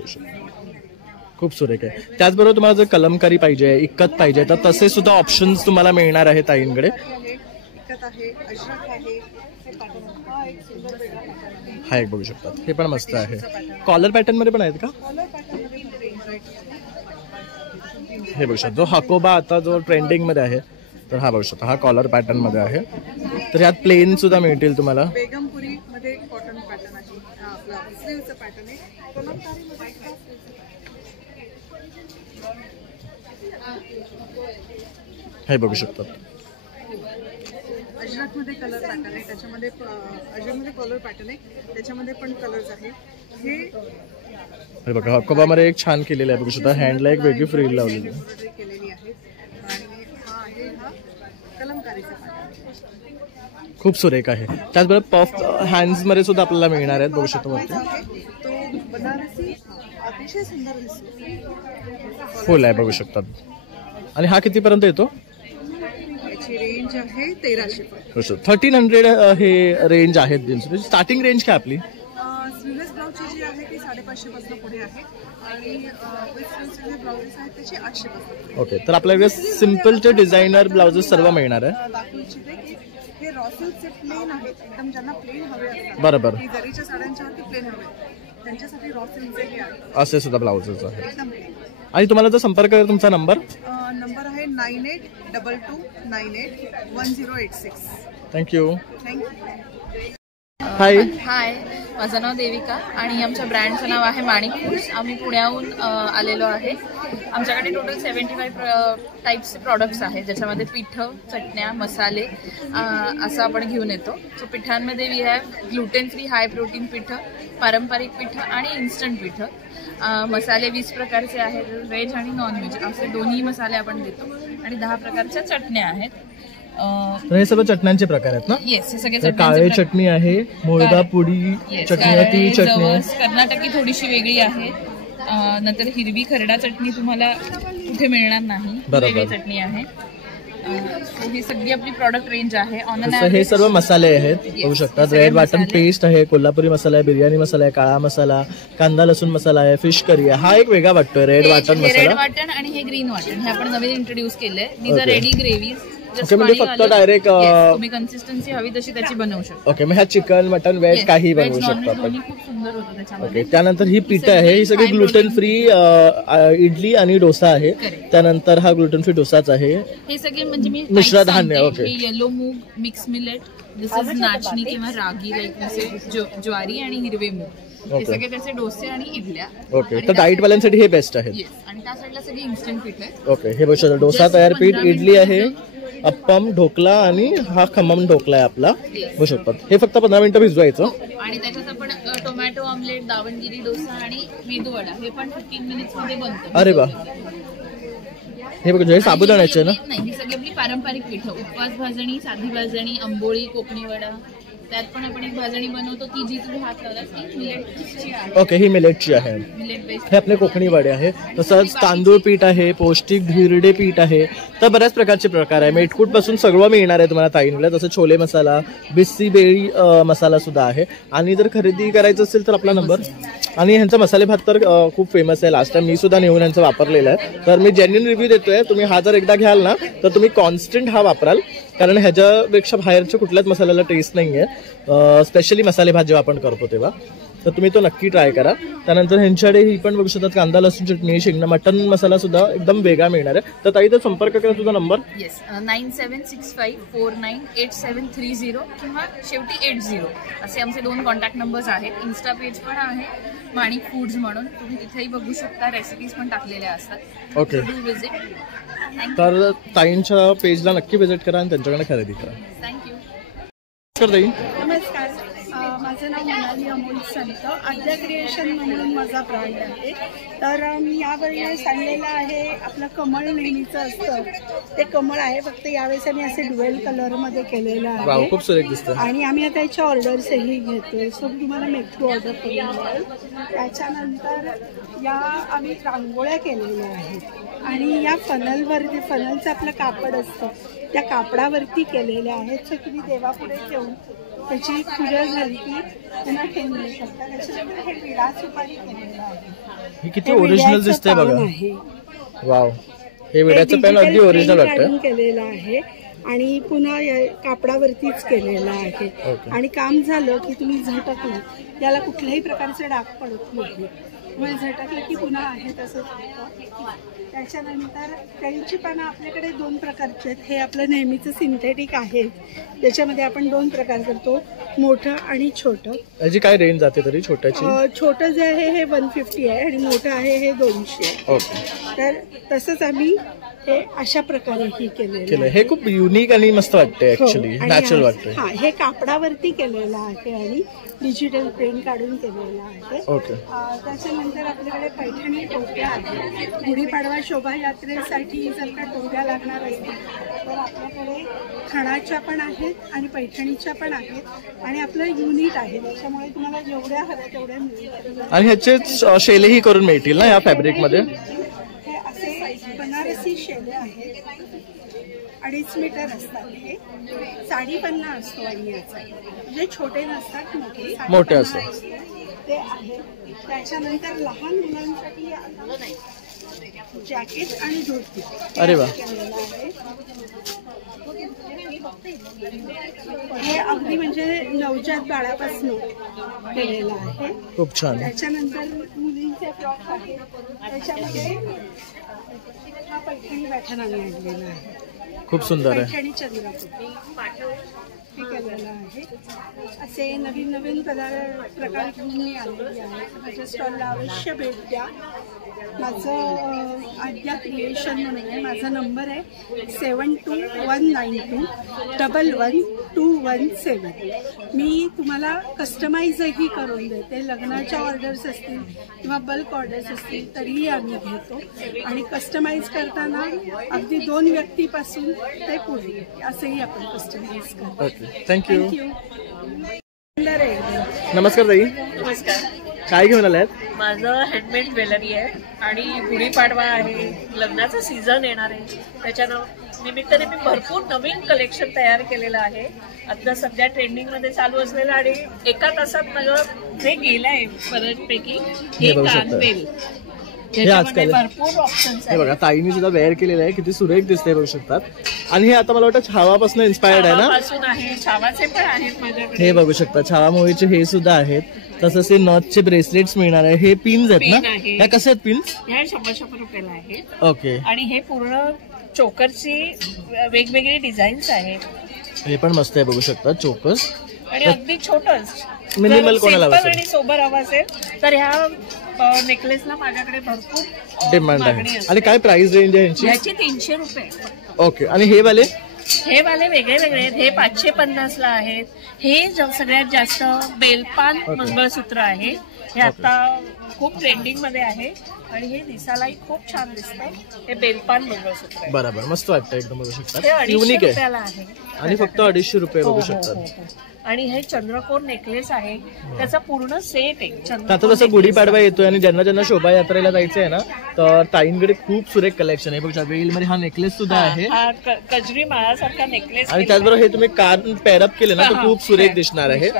खूप सुरेख आहे. त्याचबरोबर तुम्हाला जर कलमकारी पाहिजे, इक्कत पाहिजे, तर तसे सुद्धा ऑप्शन्स तुम्हाला मिळणार आहेत ताईंकडे. हा एक बघू शकतात, हे पण मस्त आहे. कॉलर पॅटर्न मध्ये पण आहेत का? हे बघू शकतो. जो हकोबा आता जो ट्रेंडिंग मध्ये आहे तर हा बघू शकतो, हा कॉलर पॅटर्न मध्ये आहे. तर यात प्लेन सुद्धा मिळतील तुम्हाला. बेगमपुरी मध्ये कॉटन पॅटर्न आहे, हा आपला स्लीवचा पॅटर्न आहे. हे बघू शकतात. अजरक मध्ये कलर पॅटर्न आहे, त्याच्यामध्ये अजरक मध्ये कलर पॅटर्न आहे, त्याच्यामध्ये पण कलर्स आहेत. हे बघा, हकोबामध्ये एक छान केलेलं आहे, बघू शकता. हँडला एक वेगळी फ्रिल लावलेली केलेली आहे आणि हा आहे हा कलमकारीचा पॅटर्न. खूप सुरेख आहे. त्याचबरोबर पफ हँड्स मध्ये सुद्धा आपल्याला मिळणार आहेत, बघू शकतो वरती. तो बनारसी अतिशय सुंदर दिसतो. फुल आहे, बघू शकतात. आणि हा कितीपर्यंत येतो? याची रेंज आहे 1300. 1300 हे रेंज आहे. स्टार्टिंग रेंज काय आपली? स्लीवलेस ब्लाउजची जी आहे ती 550 पासून पुढे आहे आणि विथ स्लीव्हचे जे ब्लाउजेस आहेत त्याची 800 पासून. ओके, तर आपल्याकडे सिम्पल ते डिझायनर ब्लाउजेस सर्व मिळणार आहे. दाखवू इच्छिते की हे रॉसलचे प्लेन आहेत, एकदम ज्यांना प्लेन हवे असतात, बरोबर, की जरीच्या साड्यांच्यावरती प्लेन हवे त्यांच्यासाठी रॉसलचे हे आहे, असे सुद्धा ब्लाउजेस आहेत. एकदम प्लेन. आणि तुम्हाला जर संपर्क करायचा तुमचा नंबर आहे 9822981086. थँक्यू. थँक्यू. हाय. हाय, माझं नाव देविका आणि आमच्या ब्रँडचं नाव आहे माणिक फूड्स. आम्ही पुण्याहून आलेलो आहे. आमच्याकडे टोटल 75 टाईप्सचे प्रॉडक्ट्स आहेत, ज्याच्यामध्ये पिठं, चटण्या, मसाले असं आपण घेऊन येतो. सो पिठांमध्ये we have gluten free high protein पिठं, पारंपरिक पिठं आणि इन्स्टंट पिठं. मसाले 20 प्रकारचे आहेत, व्हेज आणि नॉन व्हेज असे दोन्ही मसाले आपण देतो. आणि 10 प्रकारच्या चटण्या आहेत. हे सगळं चटण्यांचे प्रकार आहेत ना? येस, हे सगळे काळे चटणी आहे, मुळगा पुडी चटणी आहे, ती चटणी कर्नाटकी थोडीशी वेगळी आहे. नंतर हिरवी खरडा चटणी तुम्हाला कुठे मिळणार नाही, वेगळी चटणी आहे. ही सगळी आपली प्रॉडक्ट रेंज आहे. हे सर्व मसाले आहेत, बघू शकता. रेड वाटण पेस्ट आहे, कोल्हापुरी मसाला आहे, बिर्याणी मसाला आहे, काळा मसाला, कांदा लसूण मसाला आहे, फिश करी आहे. हा एक वेगळा वाटतोय रेड वाटण मसाला. रेड वाटण आणि हे ग्रीन वाटण हे आपण नवीन इंट्रोड्यूस केलंय. These are ready gravies. म्हणजे फक्त डायरेक्ट तुम्ही कन्सिस्टन्सी हवी तशी त्याची बनवू शकता. ओके, मग ह्या चिकन मटन व्हेज काही बनवू शकतो आपण. खूप सुंदर होतं त्याच्यामध्ये. ओके, त्यानंतर ही पीठ आहे, ही सगळी ग्लुटेन फ्री इडली आणि डोसा आहे. त्यानंतर हा ग्लुटेन फ्री डोसाच आहे. हे सगळे म्हणजे मी मिश्र धान्य. ओके, येलो मूग, मिक्स मिलेट, दिस इज नाचणी किंवा रागी, लाईक जसे ज्वारी आणि हिरवे मूग, हे सगळे त्याचे डोसे आणि इडल्या. ओके, तर डाएट वाल्यांसाठी हे बेस्ट आहे. आणि त्या साईडला सगळी इन्स्टंट पीठ आहे. ओके, हे बघा, डोसा तयार पीठ, इडली आहे, अप्पम, ढोकला आणि हा खमम ढोकला आहे आपला, बघू शकतात. हे फक्त 15 मिनिटं भिजवायचं. आणि त्याच्यात आपण टोमॅटो ऑमलेट, दावणगिरी डोसा आणि मेदू वडा हे पण 15 मिनिट्स मध्ये बनतं. अरे वा, हे बघा, हे साबुदाण्याचे ना? नाही, ही सगळी आपली पारंपरिक पिठं, उपवास भाजणी, साधी भाजणी, आंबोळी, कोकणी वडा, त्यात पण आपण एक भाजणी बनवतो ती जी तुम्ही हात लावला ती मिलेटची आहे. ओके, ही मिलेटची आहे. मिलेट बेस्ड हे आपले कोकणी वडे आहे. तसंच तांदूळ पीठ आहे, पौष्टिक धिरडे पीठ आहे. तर बऱ्याच प्रकारचे प्रकार आहे. मेटकूट पासून सगळं मिळणार आहे तुम्हाला ताईंकडे. तसं छोले मसाला, बिस्सी बेळी मसाला सुद्धा आहे. आणि जर खरेदी करायचं असेल तर आपला नंबर. आणि ह्यांचा मसाले भात तर खूप फेमस आहे. लास्ट टाइम मी सुद्धा नेऊन ह्यांचा वापरलेला आहे. तर मी जेन्युइन रिव्ह्यू देतोय. तुम्ही हा जर एकदा घ्याल ना तर तुम्ही कॉन्स्टंट हा वापराल, कारण ह्याच्यापेक्षा बाहेरच्या कुठल्याच मसाल्याला टेस्ट नाही आहे. स्पेशली मसाले भात जेव्हा आपण करतो तेव्हा, तर तुम्ही तो नक्की ट्राय करा. त्यानंतर ह्यांच्याकडे ही पण बघू शकतात कांदा लसूण चटणी, शेंगणा मटन मसाला सुद्धा एकदम वेगळा मिळणार आहे. तर ताई तर संपर्क करा. तुझा नंबर? येस, 9765498730 किंवा शेवटी 80 असे आमचे 2 कॉन्टॅक्ट नंबर्स आहेत. इन्स्टा पेज पण आहे माणिक फूड्स म्हणून, तुम्ही तिथेही बघू शकता. रेसिपीज पण टाकलेल्या असतात. Okay, do visit. तर ताईंच्या पेजला नक्की व्हिजिट करा आणि त्यांच्याकडे खरेदी करा. थँक्यू. ताई नमस्कार, माझं नाव मनाली अमोल संत. आद्या क्रिएशन म्हणून माझा ब्रँड आहे. तर मी यावेळेस आणलेलं आहे आपलं कमळ नेहमीचं असतं ते कमळ आहे, फक्त यावेळेस आम्ही असे ड्युएल कलरमध्ये केलेलं आहे. खूप सुरेख दिसतं. आणि आम्ही आता याच्या ऑर्डर्सही घेतोय, सो तुम्हाला मेक थ्रू ऑर्डर करून मिळेल. त्याच्यानंतर या आम्ही रांगोळ्या केलेल्या आहेत आणि या फनलवरती, फनलचं आपलं कापड असतं त्या कापडावरती केलेल्या आहेत. सो तुम्ही देवापुढे ठेवून त्याची पूजा झाली की पुन्हा ठेवून देऊ शकता. त्याच्यानंतर हे विडा सुपारी केलेलं आहे. हे किती ओरिजिनल दिसतंय बघा. वाव, हे विड्याचं पेन अगदी ओरिजिनल वाटतं. केलेलं आहे आणि पुन्हा कापडावरतीच केलेलं आहे. आणि काम झालं की तुम्ही झटकलं, याला कुठल्याही प्रकारचे डाग पडत नाही. मग झटकलं की पुन्हा आहे तसंच. त्याच्यानंतर कैची पानं आपल्याकडे 2 प्रकारचे आहेत. हे आपलं नेहमीचं सिंथेटिक आहे, त्याच्यामध्ये आपण 2 प्रकार करतो, मोठं आणि छोटं. याची काय रेंज जाते तरी छोट्याची? छोटं जे आहे हे 150 आहे आणि मोठं आहे हे 200 आहे. तर तसंच आम्ही हे अशा प्रकारे ही केलेलं. हे खूप युनिक आणि मस्त वाटते, ऍक्च्युअली नॅचरल वाटते. हा, हे कापडावरती केलेलं आहे आणि डिजिटल प्रिंट काढून केलेलं आहे. त्याच्यानंतर आपल्याकडे पैठणी टोप्या आहेत. गुढीपाडवा शोभायात्रेसाठी जर का टोप्या लागणार असतील तर आपल्याकडे खणाच्या पण आहेत आणि पैठणीच्या पण आहेत. आणि आपलं युनिट आहे, त्याच्यामुळे तुम्हाला जेवढ्या हव्या तेवढ्या मिळतील. आणि ह्याचे शेलेही करून मिळतील ना या फॅब्रिक मध्ये? हे असे बनारसी शेले आहेत, 2.5 मीटर असतात. हे 5.50 असतो आणि याचा म्हणजे छोटे नसतात, मोठे असतात ते आहे. त्याच्यानंतर लहान मुलांसाठी जॅकेट आणि धोती. अरे वा, हे अगदी म्हणजे नवजात बाळापासून केलेलं आहे. खूप छान. त्याच्यानंतर मुलींचे फ्रॉक आहे, त्याच्यामध्ये हा पैठणी पॅटर्न आम्ही आणलेला आहे. खूप सुंदर आहे. पैठणी चंद्रपूर हे केलेलं आहे. असे नवीन नवीन प्रकार घेऊन मी आलेली आहे. माझ्या स्टॉलला अवश्य भेट द्या. माझं आद्या क्रिएशन म्हणून आहे. माझा नंबर आहे 7219211217. मी तुम्हाला कस्टमाइजही करून देते. लग्नाच्या ऑर्डर्स असतील किंवा बल्क ऑर्डर्स असतील तरीही आम्ही घेतो. आणि कस्टमाइज करताना अगदी 2 व्यक्तीपासून ते पुढे असंही आपण कस्टमाइज करतो. थँक्यू. नमस्कार ताई. नमस्कार. काय घेऊन आलात? माझं हँडमेड ज्वेलरी आहे आणि गुढीपाडवा आहे, लग्नाचा सीझन येणार आहे, त्याच्या निमित्ताने मी भरपूर नवीन कलेक्शन तयार केलेलं आहे. आता सध्या ट्रेंडिंगमध्ये चालू असलेलं आणि एका तासात माझं जे गेलं आहे बऱ्याचपैकी हे कानवेल. हे आजकाल भरपूर ऑप्शन्स हे बघा ताईने सुद्धा वेअर केलेलं आहे, किती सुरेख दिसते बघू शकतात. आणि हे आता मला वाटतं छावापासून इन्स्पायर्ड आहे ना? आहे, छावाचे पण आहेत माझ्याकडे. हे बघू शकता, छावा मूवीचे हे सुद्धा आहेत. तसंच हे नथचे ब्रेसलेट्स मिळणार आहे. हे पिन्स आहेत ना? ह्या कसे आहेत पिन्स? ह्या 100 रुपयाला आहेत. ओके. आणि हे पूर्ण चोकरची वेगवेगळी डिझाईन्स आहेत. हे पण मस्त आहे बघू शकता, चोकर्स. आणि अगदी छोटच मिनिमल कोणाला असेल आणि सोबर हवा असेल तर ह्या नेकलेसला माझ्याकडे भरपूर डिमांड आहे. आणि काय प्राइस रेंज आहे यांची? याची 300 रुपये. ओके. आणि हे वाले वेगळे वेगळे आहेत. हे 550 ला आहेत. हे सगळ्यात जास्त बेलपान मंगळसूत्र आहे. हे आता खूप ट्रेंडिंग मध्ये आहे आणि हे दिसायलाही खूप छान दिसतं. हे बेलपान मंगळसूत्र आहे. बरोबर, मस्त वाटतं एकदम, बघू हे शकता 250 युनिक आहे रुपयाला आहे आणि फक्त 250 रुपये हो, बघू हो, शकतात. हो, हो. आणि हे चंद्रकोर नेकलेस आहे, त्याचा पूर्ण सेट आहे. आता चंद्रकोर जसं गुढीपाडवा येतोय आणि ज्यांना ज्यांना शोभायात्रेला जायचं आहे ना, तर ताईंकडे खूप सुरेख कलेक्शन आहे. बघा वेलमध्ये हा नेकलेस सुद्धा आहे हा कजरी माळासारखा नेकलेस आणि त्याचबरोबर हे तुम्ही कान पेअरअप केले ना तर खूप सुरेख दिसणार आहे.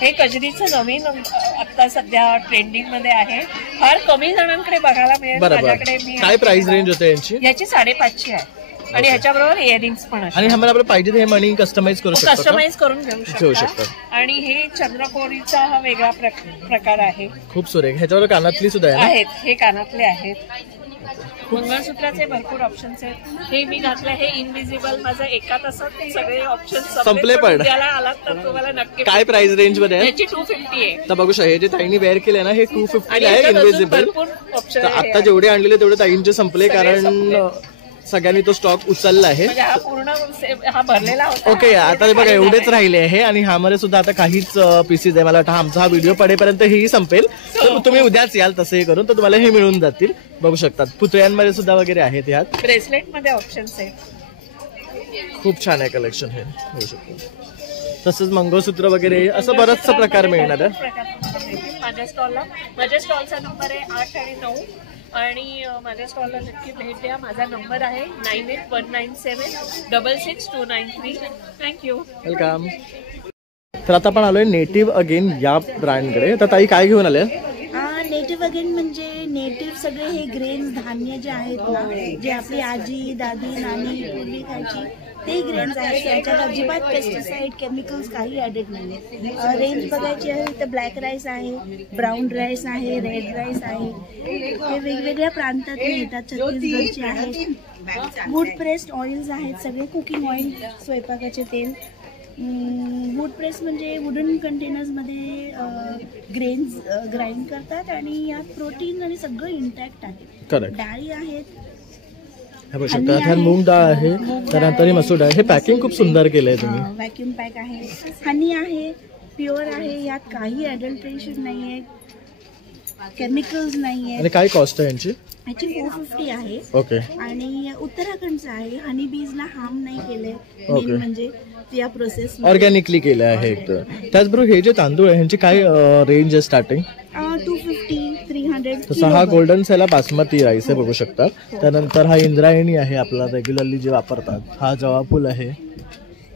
हे कजरीचं नवीन आता सध्या ट्रेंडिंग मध्ये आहे. फार कमी जणांकडे बघायला मिळेल. बरोबर, माझ्याकडे मी काय प्राइस रेंज होते यांची? याची 550 आहे आणि ह्याच्याबरोबर इयरिंग्स पण आणि आम्हाला आपलं पाहिजे ते हे मणी कस्टमाइज करू शकतो, कस्टमाइज करून घेऊ घेऊ शकता. शकता. आणि हे चंद्रकोरीचा हा वेगळा प्रकार आहे. खूप सुरेख. ह्याच्यावर कानातली सुद्धा आहे ना? आहेत, हे कानातले आहेत. मंगळसूत्राचे भरपूर ऑप्शन्स आहेत. हे मी घातलं हे इनविजिबल. माझं एका तासात सगळे ऑप्शन संपले पण. उद्याला आलात तर तुम्हाला नक्की. काय प्राइस रेंज मध्ये आहे? याची 250 आहे. तर बघू शकता हे जे ताईंनी वेअर केले ना हे 250 आणि आहे याच्यात अजून इनविजिबल. भरपूर ऑप्शन तर आहे. आता जेवढे आणलेले तेवढे ताईंचे संपले, सगळे कारण संपले. सगळ्यांनी तो स्टॉक उचलला आहे. म्हणजे हा पूर्ण हा भरलेला होता. ओके, आता बघा एवढेच राहिले आहे आणि ह्यामध्ये सुद्धा आता काहीच पीसेस आहे. मला वाटतं आमचा हा व्हिडिओ पडेपर्यंत हेही संपेल, तर तुम्ही उद्याच याल तसंही करून, तर तुम्हाला हे मिळून जातील. बघू शकतात पुतळ्यांमध्ये सुद्धा वगैरे आहेत. यात ब्रेसलेट मध्ये ऑप्शन्स आहेत. खूप छान आहे कलेक्शन हे, बघू शकतो. तसंच मंगळसूत्र वगैरे असं बराचसा प्रकार मिळणार आहे. माझ्या स्टॉलचा नंबर आहे 8 आणि 9 आणि माझ्या स्टॉलला नक्की भेट द्या. माझा नंबर आहे 9819766293. Thank you, welcome. तर आता आपण आलोय नेटिव्ह अगेन या ब्रँडकडे. तर ताई काय घेऊन आले? नेटिव्ह अगेन म्हणजे नेटिव्ह सगळे हे ग्रेन्स धान्य जे आहेत ना, जे आपली आजी दादी नानी पूर्वी खायची ते ग्रेन्स आहेत. याच्यात अजिबात पेस्टिसाइड केमिकल्स काही ॲडेड नाही. रेंज बघायची आहे तर ब्लॅक राईस आहे, ब्राऊन राईस आहे, रेड राईस आहे. हे वेगवेगळ्या प्रांतात येतात. छत्तीसगडचे आहेत. वूड प्रेस्ड ऑइल्स आहेत सगळे. कुकिंग ऑइल, स्वयंपाकाचे तेल. वूड प्रेस म्हणजे वुडन कंटेनर्समध्ये ग्रेन्स ग्राइंड करतात आणि यात प्रोटीन आणि सगळं इंटॅक्ट आहे. डाळी आहेत, बघू शकता. ह्यात मूग डाळ आहे, त्यानंतर मसूर डाळ. हे पॅकिंग खूप सुंदर केलंय तुम्ही. व्हॅक्युम पॅक आहे. हनी आहे, प्युअर आहे. यात काही अडल्ट्रेशन नाहीये, केमिकल्स नाहीये. आणि काय कॉस्ट आहे यांची? याची 450 आहे. ओके. आणि उत्तराखंडचं आहे. हनी बीजला हार्म नाही केलंय. मेन म्हणजे या प्रोसेस ऑर्गॅनिकली केलं आहे एकदम. त्याचबरोबर हे जे तांदूळ आहे ह्यांची काय रेंज आहे स्टार्टिंग? 250, 300. तसा हा गोल्डन सेला बासमती राईस आहे, बघू शकता. त्यानंतर हा इंद्रायणी आहे आपला रेग्युलरली जे वापरतात. हा जवा फुल आहे.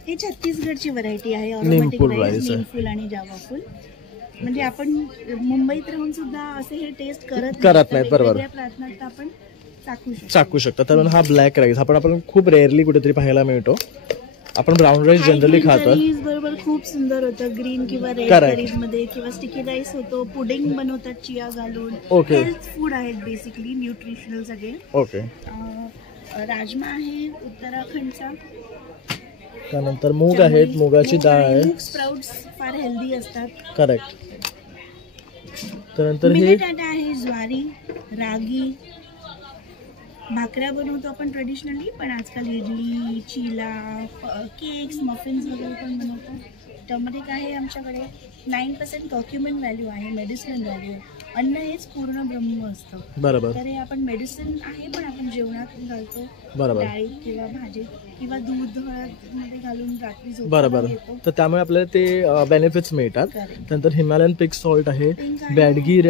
हे छत्तीसगडची व्हरायटी आहे. नीमफुल राईस आहे. नीमफुल आणि जावा फुल. म्हणजे आपण मुंबईत राहून सुद्धा असे हे टेस्ट करत नाहीत. बरोबर, प्रांतात आपण चाखू शकता. तर हा ब्लॅक राईस आपण खूप रेअरली कुठेतरी पाहायला मिळतो. आपण ब्राऊन राईस जनरली खातो. बरोबर खूप सुंदर होतं. ग्रीन किंवा रेड करीज मध्ये किंवा स्टिकी राईस होतो. पुडिंग बनवतात चिया घालून. हेल्थ फूड आहेत बेसिकली, न्यूट्रिशनल सगळे. ओके. राजमा आहे उत्तराखंडचा. त्यानंतर मूग आहेत, मुगाची डाळ आहे. मूग स्प्राउट्स फार हेल्दी असतात. करेक्ट. त्यानंतर हे मिलेट आटा आहे, ज्वारी, रागी. भाकऱ्या बनवतो आपण ट्रेडिशनली, पण आजकाल इडली, चिला, केक्स, मफिन्स वगैरे पण बनवतो. टर्मरिक आहे आमच्याकडे. 9% डॉक्युमेंट व्हॅल्यू आहे, मेडिसिनल व्हॅल्यू आहे. अन्न हेच पूर्ण ब्रह्म असतं. बरोबर. तर हे आपण मेडिसिन आहे, पण आपण जेवणात घालतो. बरोबर. डाळीत किंवा भाजीत किंवा दूध मध्ये घालून रात्री झोपायला बरोबर. तर त्यामुळे आपल्याला ते बेनिफिट्स मिळतात. नंतर हिमालयन पिंक सॉल्ट आहे, बॅडगी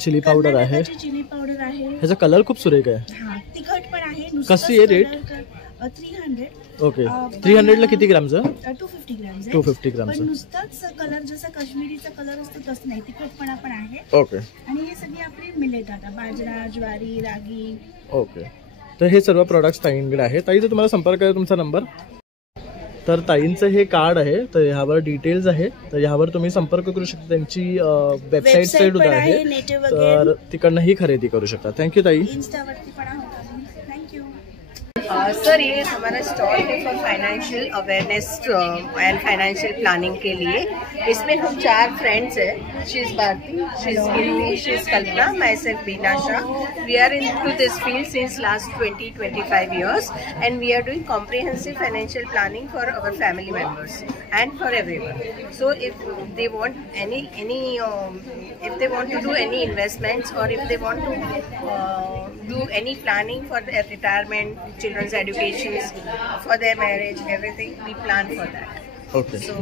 चिली पावडर आहे. चिली पावडर आहे. ह्याचा कलर खूप सुरेख आहे. हा, तिखट पण आहे. कशी आहे रेट? 300. ओके. 300 ला किती ग्रामचं? 250 ग्राम्स. 250 ग्रामचं. पण नुसताच कलर जसा काश्मीरीचा कलर असतो तसं नाही, तिखटपणा पण आहे. ओके. आणि हे सगळी आपली मिलेट आता बाजरा, ज्वारी, रागी. ओके. तर हे सर्व प्रोडक्ट्स ताईंकडे आहे. ताई, जर तुम्हाला संपर्क आहे तुमचा नंबर, तर ताईंचं हे कार्ड आहे, तर ह्यावर डिटेल्स आहे. तर ह्यावर तुम्ही संपर्क करू शकता. त्यांची वेबसाईट सुद्धा आहे, तर तिकडनंही खरेदी करू शकता. थँक्यू ताई. इन्स्टावरती पण आहोत. थँक्यू. सर ये हमारा स्टॉल है for financial awareness and financial planning के लिए। इसमें हम 4 फ्रेंड्स हैं। She is Bharti, she is Ginni, she is Kalpana, myself Bina Shah. We are in to this field since last 20-25 years and we are doing comprehensive financial planning for our family members and for everyone. So if they want if they want to do any investments or if they want to do any planning for their retirement, children's educations, for their marriage, everything, we plan for that. Okay. So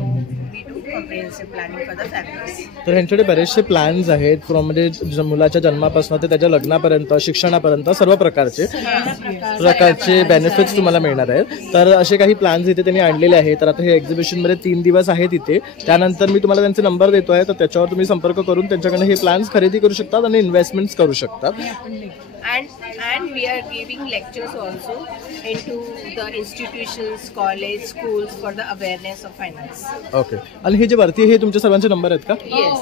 we do comprehensive planning for the families. तर ह्यांच्याकडे बरेचसे plans आहेत from म्हणजे मुलाच्या जन्मापासून ते त्याच्या लग्नापर्यंत, शिक्षणापर्यंत सर्व प्रकारचे बेनिफिट्स तुम्हाला मिळणार आहेत. तर असे काही प्लॅन्स इथे त्यांनी आणलेले आहेत. तर आता हे एक्झिबिशनमध्ये 3 दिवस आहेत इथे. त्यानंतर मी तुम्हाला त्यांचे नंबर देतोय, तर त्याच्यावर तुम्ही संपर्क करून त्यांच्याकडे हे प्लॅन्स खरेदी करू शकतात आणि इन्व्हेस्टमेंट्स करू शकतात. And we are giving lectures also into the institutions, college, schools for the awareness of finance. Okay. आणि हे जे वरती हे तुमच्या सर्वांचे नंबर आहेत का? Yes.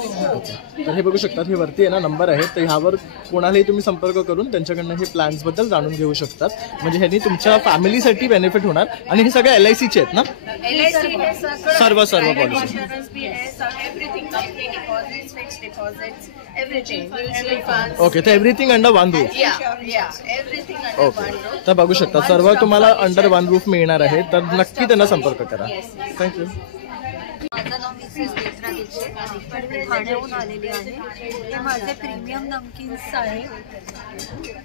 तर हे बघू शकतात, हे वरती आहे ना नंबर आहेत. तर ह्यावर कोणालाही तुम्ही संपर्क करून त्यांच्याकडनं हे प्लॅन्स बद्दल जाणून घेऊ शकतात. म्हणजे ह्यांनी तुमच्या फॅमिलीसाठी बेनिफिट होणार. आणि हे सगळे LICचे आहेत ना? LIC सर्व policy, everything, company deposits, fixed deposits, everything, mutual funds. Okay. तर everything under one roof. Yeah, everything under one roof. तर बघू शकता सर्व तुम्हाला अंडर वन रूफ मिळणार आहे. तर नक्की त्यांना संपर्क करा. थँक्यू. माझं नाव मिसेस नेत्रा दीक्षित, मी ठाण्याहून आलेली आहे. हे माझे प्रीमियम नमकीन्स आहे.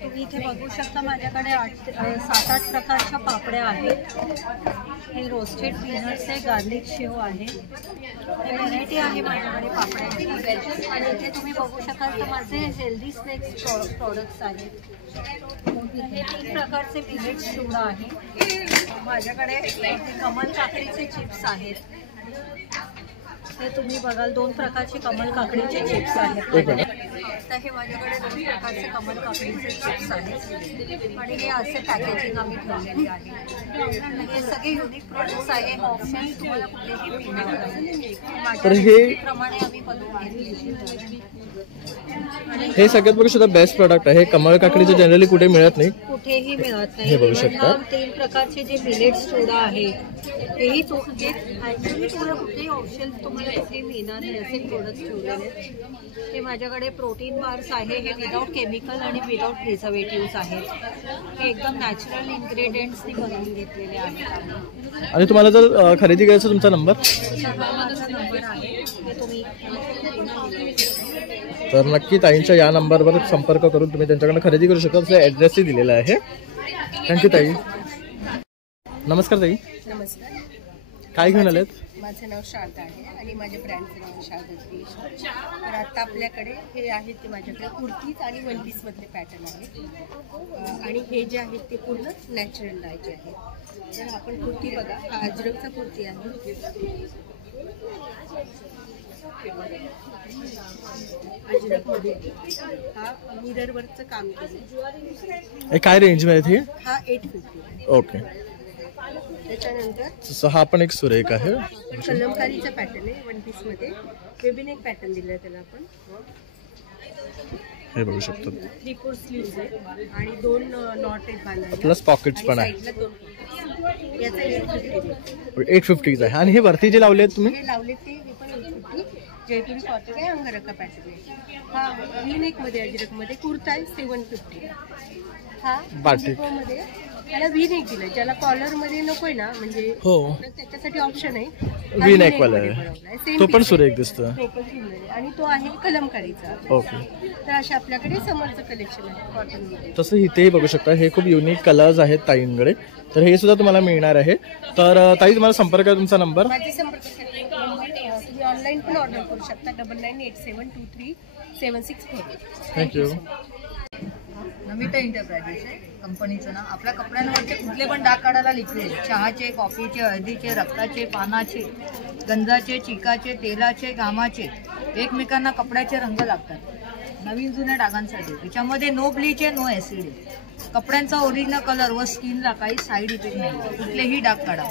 तुम्ही इथे बघू शकता माझ्याकडे 7-8 प्रकारच्या पापड्या आहेत. हे रोस्टेड पीनट्सचे गार्लिक शेव आहे. हे व्हेरायटी आहे माझ्याकडे पापड्यांची. आणि इथे तुम्ही बघू शकाल तर माझे हेल्दी स्नॅक्स प्रॉडक्ट्स आहेत. इथे 3 प्रकारचे मिलेट चिवडा आहे. माझ्याकडे कमल काकडीचे चिप्स आहेत. हे तुम्ही बघाल 2 प्रकारचे कमल काकडीचे चिप्स आहेत. तर हे माझ्याकडे 2 प्रकारचे कमल काकडीचे चिप्स आहेत. आणि हे असे पॅकेजिंग आम्ही ठेवलेले आहे. हे सगळे युनिक प्रोडक्ट्स आहे. ऑप्शन तुम्हाला कुठेही मिळणार नाही. माझ्या प्रमाणे आम्ही बनवून घेतलेले. हे सगळ्यात बघू शकता बेस्ट प्रॉडक्ट आहे. कमळ काकडीचे जनरली कुठे मिळत नाही, कुठेही मिळत नाही. हे बघू शकता. 3 प्रकारचे जे मिलेट्स चिवडा आहे तेही ॲक्च्युली तुम्हाला कुठेही ऑप्शन तुम्हाला कुठेही मिळणार नाही असे प्रोडक्ट्स ठेवलेले आहेत. हे माझ्याकडे प्रोटीन बार्स आहे. हे विदाऊट केमिकल आणि विदाऊट प्रिझर्वेटिव्स आहेत. हे एकदम नॅचरल इन्ग्रेडियंट्सनी बनवून घेतलेले आहेत. आणि तुम्हाला जर खरेदी करायचा तुमचा नंबर? माझा नंबर आहे. हे तुम्ही तर नक्की ताईंच्या या नंबरवर संपर्क करून तुम्ही त्यांच्याकडनं खरेदी करू शकता. त्याचा ॲड्रेसही दिलेला आहे. थँक्यू ताई. नमस्कार ताई. नमस्कार. काय घेऊन आलेत? माझं नाव शारदा आहे आणि माझ्या ब्रँडचं नाव शारदा क्रिएशन. तर आता आपल्याकडे हे आहेत ते माझ्याकडे कुर्तीज आणि 1 पीसमधले पॅटर्न आहेत. आणि हे जे आहेत ते पूर्ण नॅचरल डायचे आहेत. तर आपण कुर्ती बघा, हा अजरकचा कुर्ती आहे. अजरकमध्ये हा मिररवरचं काम केलं. काय रेंज मध्ये? हा 850. ओके. त्याच्यानंतर हा पण एक सुरेख आहे. कलमकारीचा पॅटर्न आहे 1 पीसमध्ये. वेबिन एक पॅटर्न दिला त्याला आपण. हे बघू शकतो. 3/4 स्लीव्ज आहे आणि 2 नॉट आहेत बांधायला. प्लस पॉकेट्स पण आहे. याचा 850 आहे. आणि हे वरती जे लावले आहेत तुम्ही? हे लावले ते पण 850. जयपुरी कॉटन आहे, अंगरखा पॅटर्न आहे. हा व्ही-नेक मध्ये अजरकमध्ये कुर्ता आहे 750. हा बाटिक मध्ये त्याला व्ही-नेक दिलं. ज्याला कॉलर मध्ये नकोय ना म्हणजे त्याच्यासाठी ऑप्शन आहे. व्ही-नेक वाला आहे. तो पण सुरेख दिसतो. आणि तो आहे कलमकारीचा. ओके. तर अशा आपल्याकडे समरचं कलेक्शन आहे कॉटन मध्ये. तसं इथेही बघू शकता. हे खूप युनिक कलर्स आहेत ताईंकडे. तर हे सुद्धा तुम्हाला मिळणार आहे. तर ताई तुम्हाला संपर्क आहे तुमचा नंबर? माझे संपर्क तुम्ही ऑनलाईन पण ऑर्डर करू शकता. 9987237640. थँक्यू. नमिता एंटरप्राइजेस आहे कंपनीचं नाव. आपल्या कपड्यांवरचे कुठले पण डाग काढायला लिक्विड, चहाचे, कॉफीचे, हळदीचे, रक्ताचे, पानाचे, गंजाचे, चिकाचे, तेलाचे, घामाचे, एकमेकांना कपड्याचे रंग लागतात नवीन जुन्या डागांसाठी. त्याच्यामध्ये नो ब्लीच आहे, नो ॲसिड आहे. कपड्यांचा ओरिजिनल कलर व स्किनला काही साईड इफेक्ट नाही. कुठलेही डाग काढा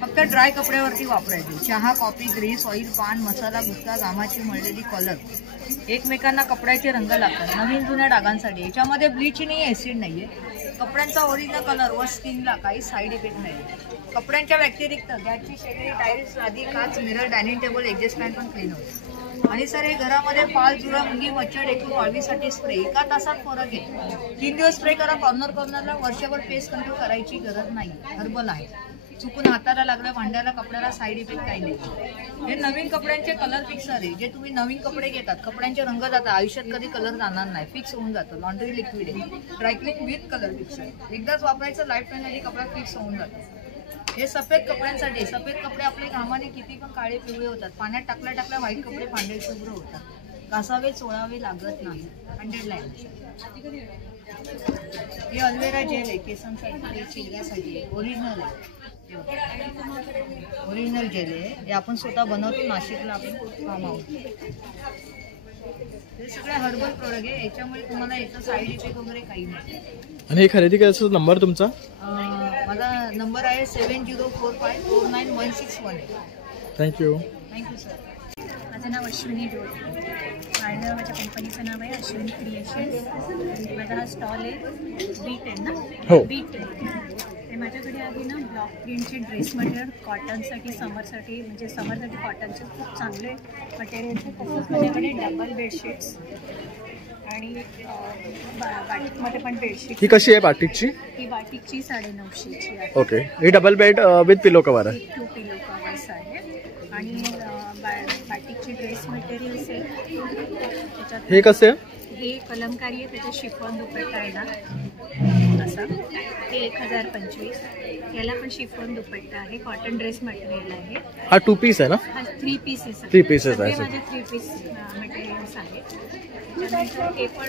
फक्त ड्राय कपड्यावरती वापरायचे. चहा, कॉफी, ग्रीस, ऑइल, पान, मसाला, गुटखा, घामाची मळलेली कलर एकमेकांना कपड्याचे रंग लागतात नवीन जुन्या डागांसाठी. याच्यामध्ये ब्लीच नाही, ॲसिड नाहीये. कपड्यांचा ओरिजिनल कलर व स्किनला काही साईड इफेक्ट नाही. कपड्यांच्या व्यतिरिक्त गॅसची शेगडी, टाईल्स, लादी, काच, mirror, dining table, exhaust fan पण क्लीन होते. आणि सर हे घरामध्ये पाल, जुरा, मुंगी, मच्छर, डेंगू वाळवीसाठी स्प्रे 1 तासात फरक आहे. 3 दिवस स्प्रे करा. कॉर्नरला वर्षभर पेस्ट कंट्रोल करायची गरज नाही. हर्बल आहे. चुकून हाताला लागलं, भांड्याला, कपड्याला साईड इफेक्ट काही नाही. हे नवीन कपड्यांचे कलर फिक्सर आहे. जे तुम्ही नवीन कपडे घेतात, कपड्यांचे रंग जातात, आयुष्यात कधी कलर जाणार नाही, फिक्स होऊन जातं. लॉन्ड्री लिक्विड आहे, ड्रायक्लिंग विथ कलर फिक्सर. एकदाच वापरायचं, लाईफ टाईम मध्ये कपडा फिक्स होऊन जातो. हे सफेद कपड्यांसाठी. सफेद कपडे आपले घामाने किती पण काळे पिवळे होतात. पाण्यात टाकल्या व्हाईट कपडे पांढरे शुभ्र होतात. घासावे चोळावे लागत नाही. 100 लाईन. हे अल्वेरा जेल आहे, केसांसाठी, चेहऱ्यासाठी. ओरिजिनल आहे. ओरिजिनल जेल आहे. हे आपण स्वतः बनवतो. नाशिकला आपण फार्म हाऊस. हे सगळे हर्बल प्रोडक्ट आहे. याच्यामुळे तुम्हाला याचा साईड इफेक्ट वगैरे काही नाही. आणि हे खरेदी करायचा नंबर तुमचा? माझा नंबर आहे 7045491618. थँक्यू. Thank you sir. माझं नाव अश्विनी डोळे आणि माझ्या कंपनीचं नाव आहे अश्विनी क्रिएशन. माझा हा स्टॉल आहे B10 ना. हो. B10 ते माझ्याकडे आहे ना ब्लॉक प्रिंटचे ड्रेस मटेरियल कॉटनसाठी, समरसाठी, म्हणजे समरसाठी कॉटनचे खूप चांगले मटेरियल्स आहेत. तसंच माझ्याकडे डबल बेडशीट्स आणि बाटिकमध्ये पण बेडशीट. ही कशी आहे बाटिकची? ही बाटिकची 950ची आहे. Okay. He double bed with pillow cover आहे. 2 पिलो कवर्स आहे. आणि बाटिकचे ड्रेस मटेरियल्स आहे. हे कसे आहे? हे कलमकारी आहे. त्याचा शिफॉन दुपट्टा आहे ना असा. ते 1025. याला पण शिफॉन दुपट्टा आहे. कॉटन ड्रेस मटेरियल आहे. हा 2 पीस आहे ना? हा 3 पीसेस. 3 पीसेस आहे. माझे 3 पीस मटेरियल्स आहेत. त्यानंतर हे पण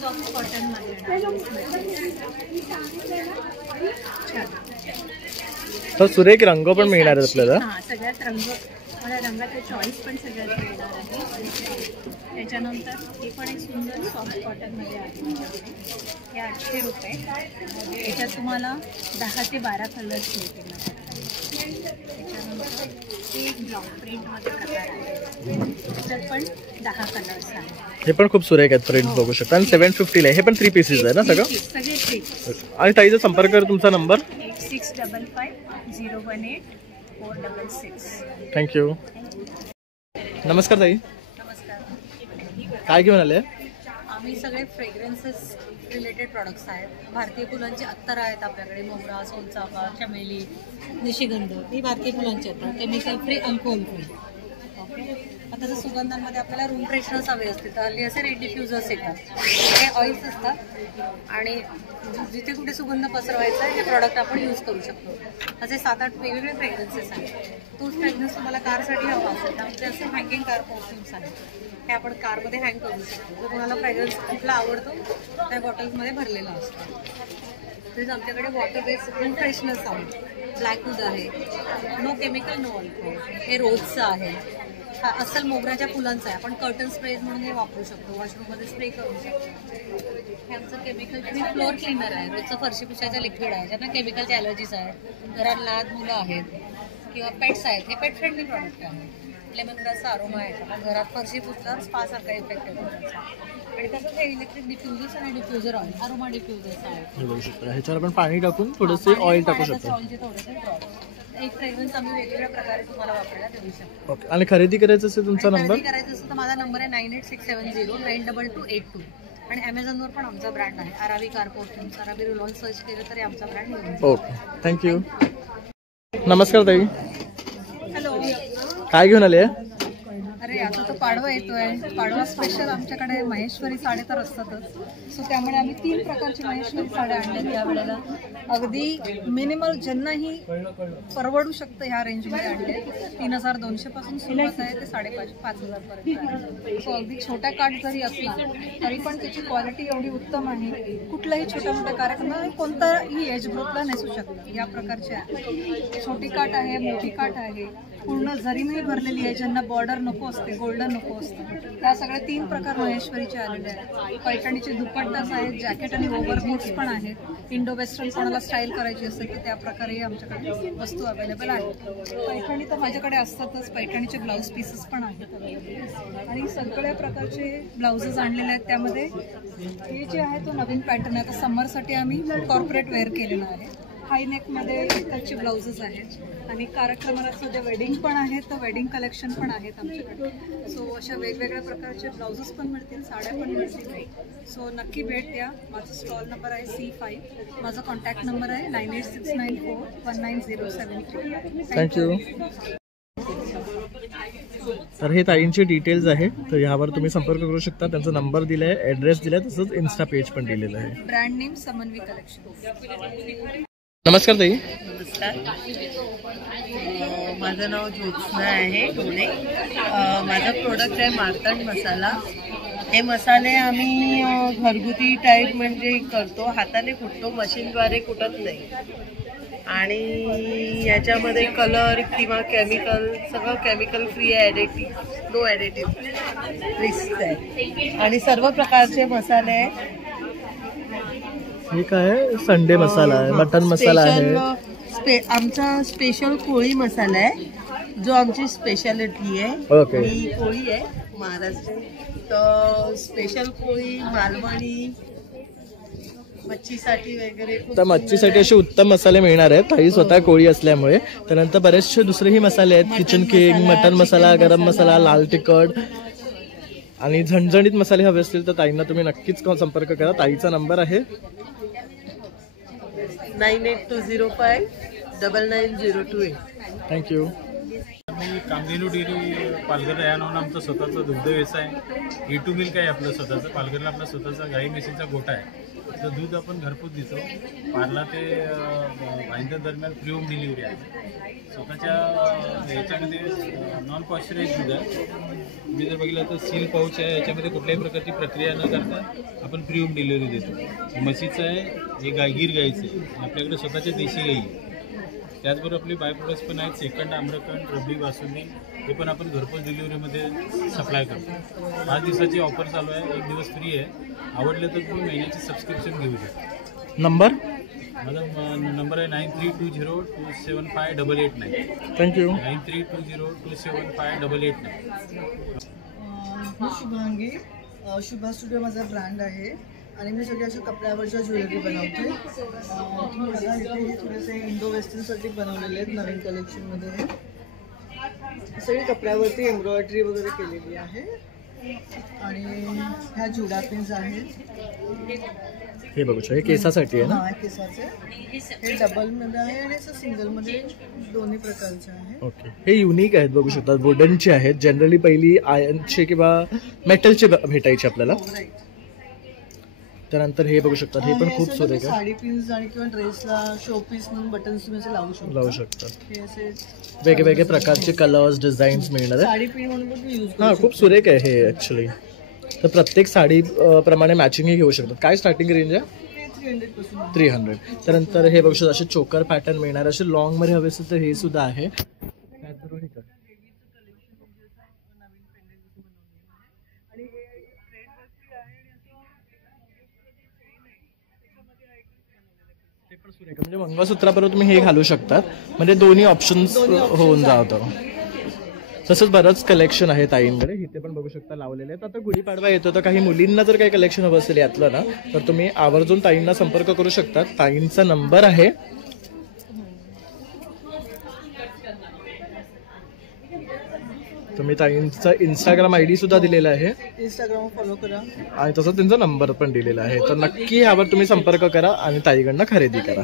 सॉफ्ट कॉटनमध्ये तर सुरेख रंग पण मिळणार आहेत आपल्याला. हां, सगळ्यात रंग, मला रंगाचा चॉईस पण सगळ्यात मिळणार आहे. त्याच्यानंतर हे पण एक सुंदर सॉफ्ट कॉटनमध्ये आहे. हे 800 रुपये. याच्यात तुम्हाला 10 ते 12 कलर्स मिळतील. त्याच्यानंतर हे एक ब्लॉक प्रिंटमध्ये प्रकार आहे. त्याच्यात पण 10 कलर्स आहेत. हे पण खूप सुरेख आहेत. प्रिंट बघू शकता. आणि 750 आहे. हे पण 3 पीसेस आहे ना सगळं? सगळे 3. आणि ताईचा संपर्क कर. तुमचा नंबर? 8655016466. थँक्यू. नमस्कार ताई. काय घेऊन आले? आम्ही सगळे फ्रेग्रन्सेस रिलेटेड प्रॉडक्ट्स आहेत. भारतीय फुलांची अत्तर आहेत आपल्याकडे. मोगरा, सोनचाफा, चमेली, निशिगंध ही भारतीय फुलांची आहेत. Chemical free, alcohol free. Okay. आता जर सुगंधांमध्ये आपल्याला रूम फ्रेशनर्स हवे असते तर हल्ली असे रेड डिफ्युजर्स येतात. हे ऑइल्स असतात आणि जिथे कुठे सुगंध पसरवायचा हे प्रॉडक्ट आपण यूज करू शकतो. असे 7-8 वेगवेगळे फ्रेग्रन्सेस आहेत. तोच फ्रेग्रन्स तुम्हाला कारसाठी हवा असेल तर आमचे असे हँगिंग कार परफ्युम्स आहेत. हे आपण कारमध्ये हँग करू शकतो. जर कोणाला फ्रेग्रन्स कुठला आवडतो त्या बॉटल्समध्ये भरलेला असतो. तसेच आमच्याकडे वॉटर बेस्ड रूम फ्रेशनर्स आहेत. ब्लॅकवूड आहे. No chemical, no alcohol. हे रोजचं आहे. हा अस्सल मोगऱ्याच्या फुलांचा आहे. आपण कर्टन स्प्रे म्हणून हे वापरू शकतो. वॉशरूममध्ये स्प्रे करू शकतो. हे आमचं केमिकल फ्री फ्लोअर क्लीनर आहे. रोजचं फरशी पुसायचं लिक्विड आहे. ज्यांना केमिकलच्या ॲलर्जीज आहेत, घरात लहान मुलं आहेत किंवा पेट्स आहेत, हे पेट फ्रेंडली प्रॉडक्ट आहे. लेमन ग्रासचा अरोमा आहे. आपण घरात फरशी पुसल्यावर स्पासारखा इफेक्ट येतो त्याचा. आणि तसंच हे इलेक्ट्रिक डिफ्युजर्स आणि डिफ्युजर ऑइल, अरोमा डिफ्युजर्स आहेत. ह्याच्यावर आपण पाणी टाकून थोडेसे ऑइल टाकू शकतो. ऑइलचे थोडेसे ड्रॉप. एक फ्रेग्रन्स आम्ही वेगवेगळ्या प्रकारे तुम्हाला वापरायला देऊ शकतो. ओके. आणि खरेदी करायचं असेल तुमचा नंबर? खरेदी करायचं असेल तर माझा नंबर आहे 9867092282. आणि ॲमेझॉनवर पण आमचा ब्रँड आहे आरावी कार परफ्युम्स. आरावी रोल सर्च केलं तरी आमचा ब्रँड येऊन जाईल. ओके. थँक्यू. नमस्कार ताई. हॅलो. काय घेऊन आले? अरे आता तो पाडवा येतोय. पाडवा स्पेशल आमच्याकडे महेश्वरी साड्या तर असतातच. सो त्यामुळे आम्ही 3 प्रकारची महेश्वरी साड्या आणल्या या वेळेला. अगदी मिनिमल ज्यांनाही परवडू शकतं ह्या रेंजमध्ये आणले. 3200 पासून सुरुवात आहे ते 5,500 पर्यंत. सो अगदी छोटा काठ जरी असला तरी पण त्याची क्वालिटी एवढी उत्तम आहे. कुठल्याही छोट्या मोठ्या कार्यक्रमाला कोणताही एज ग्रुपला नेसू शकतं. या प्रकारचे आहे. छोटी काठ आहे, मोठी काठ आहे, पूर्ण जरीने भरलेली आहे. ज्यांना बॉर्डर नको असते, गोल्डन बंधन नको असतं. त्या सगळे 3 प्रकार महेश्वरीचे आलेले आहेत. पैठणीचे दुपट्टाच आहेत, जॅकेट आणि ओव्हरकोट्स पण आहेत. इंडो वेस्टर्न कोणाला स्टाईल करायची असेल तर त्या प्रकारे आमच्याकडे वस्तू अवेलेबल आहेत. पैठणी तर माझ्याकडे असतातच, पैठणीचे ब्लाऊज पीसेस पण आहेत अवेलेबल आणि सगळ्या प्रकारचे ब्लाउजेस आणलेले आहेत. त्यामध्ये हे जे आहे तो नवीन पॅटर्न आहे. आता समरसाठी आम्ही कॉर्पोरेट वेअर केलेलं आहे. हाय नेकमध्ये इतरचे ब्लाउजेस आहेत आणि कार्यक्रमामध्ये वेडिंग पण आहेत, तर वेडिंग कलेक्शन पण आहेत आमच्याकडे. सो अशा वेगवेगळ्या प्रकारचे ब्लाउजेस पण मिळतील, साड्या पण मिळतील. सो नक्की भेट द्या. माझा स्टॉल नंबर आहे C5. माझा कॉन्टॅक्ट नंबर आहे 9869419073. थँक्यू. तर हे ताईंचे डिटेल्स आहे, तर यावर तुम्ही संपर्क करू शकता. त्यांचा नंबर दिलाय, ॲड्रेस दिलाय, तसंच इन्स्टा पेज पण दिलेलं आहे. Brand name Samanvi collection. नमस्कार ताई. नमस्कार. माझं नाव ज्योत्स्ना आहे ढोणे. माझं प्रोडक्ट आहे मार्तंड मसाला. हे मसाले आम्ही घरगुती टाईप म्हणजे करतो, हाताने कुटतो, मशीनद्वारे कुटत नाही. आणि याच्यामध्ये कलर किंवा केमिकल सगळं केमिकल फ्री आहे, नो ॲडिटिव्ह रिस्क आहे. आणि सर्व प्रकारचे मसाले आहेत. हे काय संडे मसाला आहे, मटन मसाला आहे. आमचा स्पेशल कोळी मसाला आहे, जो आमची स्पेशालिटी आहे. ओके. ही कोळी आहे महाराष्ट्र, तर स्पेशल कोळी मालवणी मच्छीसाठी वगैरे. तर मच्छीसाठी असे उत्तम मसाले मिळणार आहेत. ताई स्वतः कोळी असल्यामुळे. त्यानंतर बरेचसे दुसरेही मसाले आहेत, किचन किंग, मटन मसाला, गरम मसाला, लाल तिखट आणि झणझणीत मसाले हवे असतील तर ताईंना तुम्ही नक्कीच संपर्क करा. ताईचा नंबर आहे 9820599028. थँक्यू. आम्ही कामधेनू डेअरी पालघर या नावानं आमचा स्वतःचा दुग्ध व्यवसाय आहे. E2 मिल्क आहे आपलं स्वतःचं. पालघरला आपला स्वतःचा गाई म्हशीचा गोठा आहे. तर दूध आपण घरपोच देतो. पार्ला ते भाईंदर दरम्यान फ्री होम डिलिव्हरी आहे. स्वतःच्या याच्यामध्ये नॉन पॉइश्चराइज दूध आहे. तुम्ही जर बघितलं तर सील पाऊच आहे. याच्यामध्ये कुठल्याही प्रकारची प्रक्रिया न करता आपण फ्री होम डिलिव्हरी देतो. म्हशीचं आहे, हे गीर गाईचं आहे. आपल्याकडे स्वतःच्या देशी गाई आहे. त्याचबरोबर आपले बाय प्रोडक्ट्स पण आहेत, सेकंड आम्रखंड, रबडी, बासुंदी, हे पण आपण घरपोच डिलिव्हरीमध्ये सप्लाय करतो. 5 दिवसाची ऑफर चालू आहे, 1 दिवस फ्री आहे. आवडलं तर तुम्ही महिन्याची सबस्क्रिप्शन घेऊ शकता. नंबर माझा नंबर आहे 9320275889. थँक्यू. 9320275889. मी शुभांगी. शुभा स्टुडिओ माझा ब्रँड आहे आणि मी सगळ्या अशा कपड्यावरच्या ज्वेलरी बनवते. मला इथे हे थोडेसे इंडो वेस्टर्नसाठी बनवलेले आहेत नवीन कलेक्शनमध्ये. सगळी कपड्यावरती एम्ब्रॉयडरी वगैरे केलेली आहे. आणि ह्या जुडा पिन्स आहेत. हे बघू शकता, हे केसासाठी आहे ना? हा, केसाचे. हे डबलमध्ये आहे आणि असं सिंगलमध्ये दोन्ही प्रकारचे आहे. ओके. हे युनिक आहेत, बघू शकता. वुडनचे आहेत. जनरली पहिली आयर्नचे किंवा मेटलचे भेटायचे आपल्याला. त्यानंतर हे बघू शकता, हे पण खूप सुरेख आहे. साडी पिन्स आणि किंवा ड्रेसला शो पीस म्हणून बटन्स तुम्ही असे लावू शकता. हे असे वेगवेगळे प्रकारचे कलर्स, डिझाईन्स मिळणार आहेत. साडी पिन म्हणून पण यूज हां, खूप सुरेख आहे हे ॲक्च्युली. तर प्रत्येक साडी प्रमाणे मॅचिंगही घेऊ शकतात. काय स्टार्टिंग रेंज आहे? 300. त्यानंतर हे बघू शकता, असे चोकर पॅटर्न मिळणार. असे लॉंगमध्ये हवे असेल तर हे सुद्धा आहे. त्याचबरोबर म्हणजे मंगळसूत्राबरोबर तुम्ही हे घालू शकतात. म्हणजे दोन्ही ऑप्शन्स होऊन जातं. तसंच बरंच कलेक्शन आहे ताईंकडे. इथे पण बघू शकता लावलेले आहेत. आता गुढीपाडवा येतो, तर काही मुलींना जर काही कलेक्शन हवं असेल यातलं ना, तर तुम्ही आवर्जून ताईंना संपर्क करू शकता. ताईंचा नंबर आहे तुम्ही ताईंचा Instagram ID सुद्धा दिलेला आहे. Instagram फॉलो करा आणि तसंच त्यांचा नंबर पण दिलेला आहे. तर नक्की यावर तुम्ही संपर्क करा आणि ताईकडनं खरेदी करा.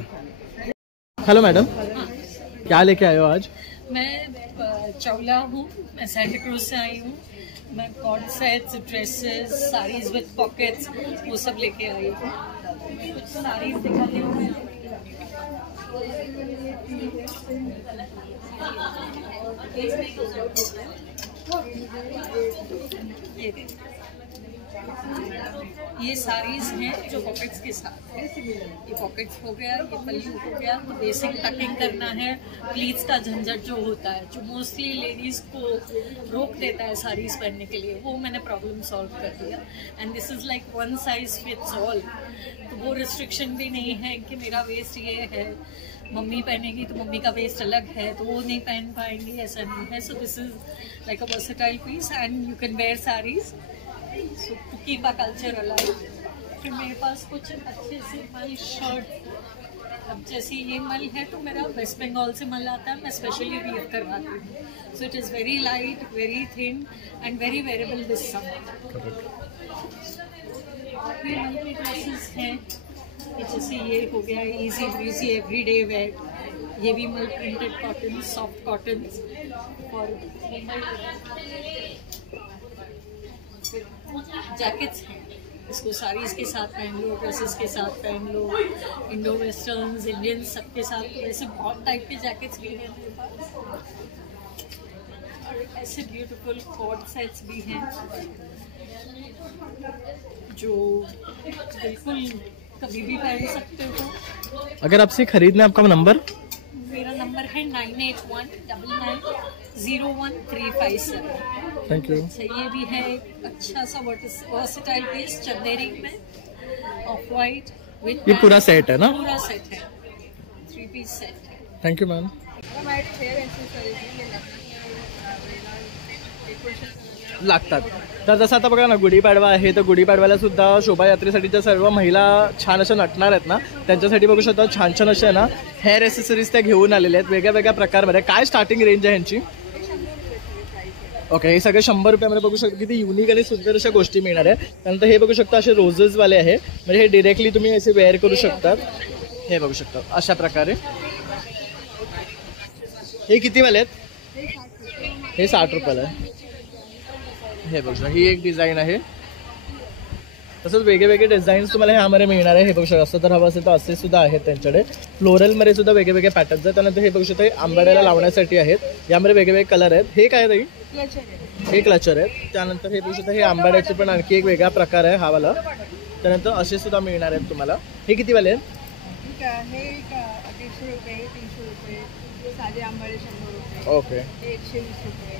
हेलो मैडम, क्या लेके आए हो आज? मैं चौला हूँ, मैं सैंटा क्रूज से आई हूँ. मैं कॉर्ड सेट्स, ड्रेसेस, साड़ीज विद पॉकेट्स वो सब लेके आई हूँ. साड़ीज दिखाने हूँ. ये साड़ीज हैं जो पॉकेट्स के साथ है। ये पॉकेट्स हो गया, ये पल्लू हो गया, तो बेसिक टकिंग करना है, प्लीट्स का झंझट जो होता है, जो मोस्टली लेडीज को रोक देता है साड़ीज पहनने के लिए, वो मैंने प्रॉब्लम सॉल्व कर दिया। And this is like one size fits all, तो वो रिस्ट्रिक्शन भी नहीं है कि मेरा वेस्ट ये है, मम्मी पहनेगी तो मम्मी का वेस्ट अलग है तो वो नहीं पहन पाएंगी, ऐसा नहीं है। So this is like a versatile piece and you can wear saris so to keep a culture alive. फिर मेरे पास कुछ अच्छे से मल शर्ट, अब जैसे ये मल है तो मेरा वेस्ट बंगाल से मल आता है, मैं स्पेशली वियर करवाती हूँ। So it is very light, very thin and very wearable this summer. ये मल के ड्रेसेस हैं, जैसे ये हो गया इजी ब्रीजी एवरीडे वेयर, ये भी mul printed cotton, soft cotton और जैकेट्स हैं, इसको साड़ीज के साथ पहन लो, ड्रेसेस के साथ पहन लो, इंडो वेस्टर्न्स, इंडियन सबके साथ। तो ऐसे बहुत टाइप के जैकेट्स भी हैं मेरे पास, और ऐसे ब्यूटीफुल कॉर्ड सेट्स भी हैं जो बिल्कुल कभी भी पहन सकते हो। अगर आपसे खरीदना है, आपका नंबर? मेरा नंबर है 9819901357। Thank you. ये भी है एक अच्छा सा वर्सेटाइल पीस, चंदेरी में ऑफ वाइट विद, ये पूरा सेट है ना? पूरा सेट है, 3 पीस सेट है। Thank you ma'am. लागतात तर जसं आता बघा ना, गुढीपाडवा आहे, तर गुढीपाडव्याला सुद्धा शोभायात्रेसाठी ज्या सर्व महिला छान अशा नटणार आहेत ना, त्यांच्यासाठी बघू शकता छान छान अशा ना हेअर ॲसेसरीज त्या घेऊन आलेल्या आहेत वेगळ्या वेगळ्या प्रकारमध्ये। काय स्टार्टिंग रेंज आहे ह्यांची? ओके, हे सगळे 100 रुपयामध्ये बघू शकता, किती युनिक आणि सुंदर अशा गोष्टी मिळणार आहे। त्यानंतर हे बघू शकता असे रोजेसवाले आहे, म्हणजे हे डिरेक्टली तुम्ही असे वेअर करू शकतात। हे बघू शकता अशा प्रकारे। हे कितीवाले आहेत? हे 60 रुपयाला आहे। हे बघू शकता, ही एक डिझाईन आहे। तसंच वेगवेगळे डिझाईन्स तुम्हाला ह्यामध्ये मिळणार आहे। हे बघू शकता, असं तर हवं असेल तर असे सुद्धा आहेत त्यांच्याकडे। फ्लोरलमध्ये सुद्धा वेगवेगळे पॅटर्न्स आहेत। त्यानंतर हे बघू शकता, हे आंबाड्याला लावण्यासाठी आहेत, यामध्ये वेगवेगळे कलर आहेत। हे काय ताई? हे क्लचर आहेत। त्यानंतर हे बघू शकता, हे आंबाड्याचे पण आणखी एक वेगळा प्रकार आहे हा वाला। त्यानंतर असे सुद्धा मिळणार आहेत तुम्हाला। हे कितीवाले आहेत? हे 150 रुपये, 300 रुपये, साधे आंबाडे 100 रुपये, ओके, 120 रुपये।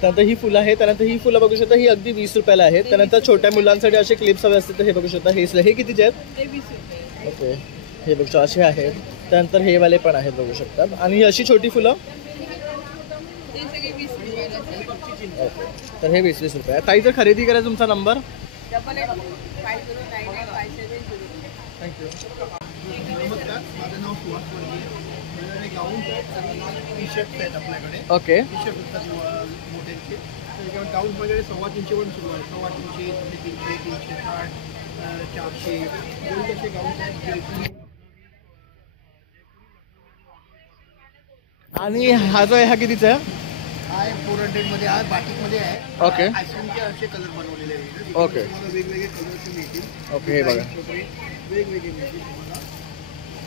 त्यानंतर ही फुलं आहे, त्यानंतर ही फुलं बघू शकता, ही अगदी 20 रुपयाला आहेत। त्यानंतर छोट्या मुलांसाठी असे क्लिप्स हवे असतील तर हे बघू शकता, हे कितीचे आहेत? ते 20 रुपये। ओके, हे बघू शकता असे आहेत। त्यानंतर हे वाले पण आहेत बघू शकता। आणि ही अशी छोटी फुलं ते सगळे 20 रुपयाला आहेत। ओके, तर हे 20-20 रुपये। ताई जर खरेदी करायचा तुमचा नंबर? 8850995700। थँक्यू। नमस्कार, माझं नाव सुहास वर्गीय। माझ्याकडे गाऊन टी शर्ट आहेत आपल्याकडे। ओके, टी शर्ट असतात मोठ्यांचे, त्याच्यावर गाऊन वगैरे 350 पण सुरू आहे। 350, 300, 360, 400 दोन तसे गाऊन आहेत। आणि हा जो आहे हा कितीचा आहे? हा 400 मध्ये आहे, बाटिकमध्ये आहे। ओके, आयस्क्रीमचे असे कलर बनवलेले आहेत। ओके, तुम्हाला वेगवेगळे कलरचे मिळतील। ओके, हे बघा वेगवेगळे मिळतील तुम्हाला।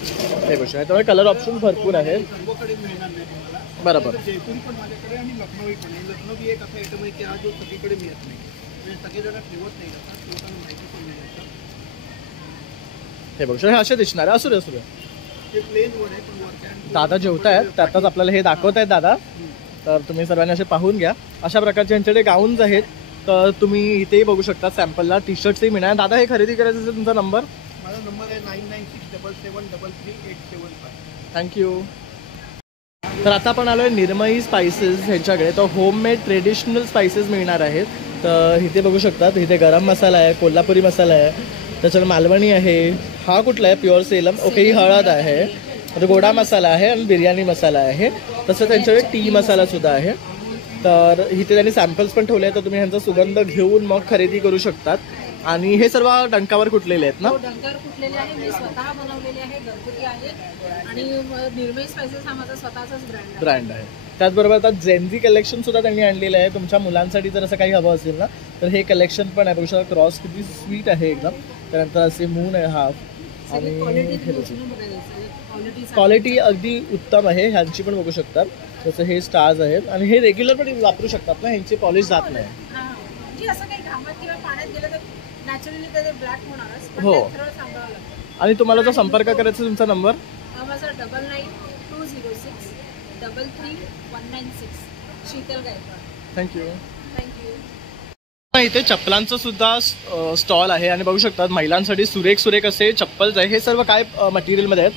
हे बघा, त्यामुळे कलर ऑप्शन भरपूर आहेत। सर्वकडे मिळणार नाही तुम्हाला, बरोबर। जयपुरी पण माझ्याकडे आणि लखनौही पण आहे। लखनौही एक असा आयटम आहे की हा जो सगळीकडे मिळत नाही, म्हणजे सगळेजण ठेवत नाही जातात, लोकांना माहिती पण नाही जातात। हे बघा, हे असे दिसणार आहे। असू दे, असू दे। हे प्लेन वर आहे, पण वरच्या दादा जेवतायत, त्यातच आपल्याला हे दाखवत आहेत दादा, तर तुम्ही सर्वांनी असे पाहून घ्या। अशा प्रकारचे यांच्याकडे गाऊन्स आहेत, तर तुम्ही इथेही बघू शकता सॅम्पलला। टी शर्ट्सही मिळणार। दादा हे खरेदी करायचं असेल तुमचा नंबर? माझा नंबर आहे 9967733875। थँक्यू। तर आता आपण आलोय निर्मई स्पाइसेस ह्यांच्याकडे, तर होममेड ट्रेडिशनल स्पाइसेस मिळणार आहेत। तर इथे बघू शकतात, इथे गरम मसाला आहे, कोल्हापुरी मसाला आहे, त्याच्यावर मालवणी आहे, हा कुठला आहे? प्युअर सेलम। ओके, ही हळद आहे, गोडा मसाला आहे आणि बिर्याणी मसाला आहे। तसं त्यांच्याकडे टी मसाला सुद्धा आहे। तर इथे त्यांनी सॅम्पल्स पण ठेवले आहेत, तर तुम्ही ह्यांचा सुगंध घेऊन मग खरेदी करू शकतात। आणि हे सर्व डंकावर कुठलेले आहेत ना? डंकावर कुठलेले आहे, मी स्वतः बनवलेले आहे, घरगुती आहे। आणि निर्मई स्पाइसेस हा माझा स्वतःचाच ब्रँड आहे। त्याचबरोबर आता जेनझी कलेक्शन सुद्धा त्यांनी आणलेलं आहे तुमच्या मुलांसाठी, जर असं काही हवं असेल ना तर हे कलेक्शन पण आहे। बघू शकता क्रॉस किती स्वीट आहे एकदम। त्यानंतर असे मून आहे हाफ, आणि क्वालिटी अगदी उत्तम आहे ह्यांची पण बघू शकतात। जसं हे स्टार्स आहेत, आणि हे रेग्युलर पण वापरू शकतात ना, ह्यांची पॉलिश जात नाही। घामात किंवा पाण्यात गेलं तर नॅचरली त्याचे ब्लॅक होणारच, पण हो. ते सरळ सांभाळावं लागतं. आणि तुम्हाला जर संपर्क करायचा तुमचा नंबर माझा 9920633196 शीतल गायकवाड. थँक्यू. थँक्यू. इथे चप्पलांचं सुद्धा स्टॉल आहे आणि बघू शकतात महिलांसाठी सुरेख सुरेख असे चप्पल्स आहे. हे सर्व काय मटेरियलमध्ये आहेत?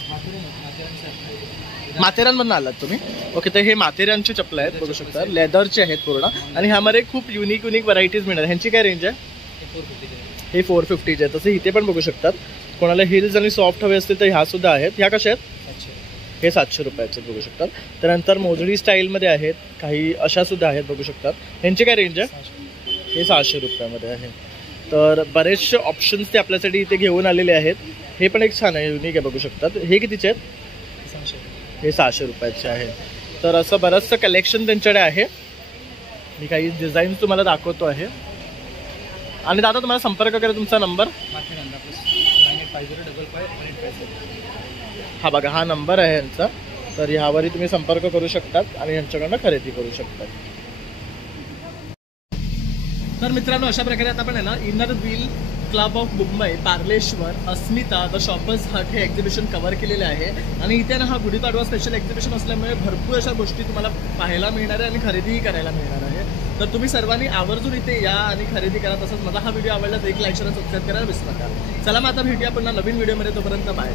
माथेरानमधून आलात तुम्ही? ओके, तर हे माथेरानचे चप्पल आहेत बघू शकता, लेदरचे आहेत पूर्ण आणि ह्यामध्ये खूप युनिक व्हरायटीज मिळणार. ह्यांची काय रेंज आहे? हे 450चे आहे. तसे इथे पण बघू शकतात. कोणाला हिल्स आणि सॉफ्ट हवे असतील तर ह्या सुद्धा आहेत. ह्या कशा आहेत? हे 700 रुपयाचे बघू शकतात. त्यानंतर मोजडी स्टाईलमध्ये आहेत, काही अशा सुद्धा आहेत बघू शकतात. ह्यांची काय रेंज आहे? हे 600 रुपयामध्ये आहे. तर बरेचसे ऑप्शन्स ते आपल्यासाठी इथे घेऊन आलेले आहेत. हे पण एक छान आहे, युनिक आहे बघू शकतात. हे कितीचे आहेत? हे 600 रुपयाचे आहे. तर असं बरंचसं कलेक्शन त्यांच्याकडे आहे. मी काही डिझाईन्स तुम्हाला दाखवतो आहे. आणि दादा तुम्हाला संपर्क करा, तुमचा नंबर? हा बघा, हा नंबर आहे यांचा. तर ह्यावरही तुम्ही संपर्क करू शकतात आणि यांच्याकडनं खरेदी करू शकतात. तर मित्रांनो, अशा प्रकारे आता आपण आहे ना inner wheel club of Mumbai, Parleshwar, Asmita, the shoppers hut हे एक्झिबिशन कव्हर केलेले आहे. आणि इथे ना हा गुढीपाडवा स्पेशल एक्झिबिशन असल्यामुळे भरपूर अशा गोष्टी तुम्हाला पाहायला मिळणार आहे आणि खरेदीही करायला मिळणार आहे. तर तुम्ही सर्वांनी आवर्जून इथे या आणि खरेदी करा. तसंच मला हा व्हिडिओ आवडला तर एक लाईक, शेअर, सबस्क्राईब करायला विसरू नका. चला मग आता भेटूया पुन्हा नवीन व्हिडिओमध्ये. तोपर्यंत बाय.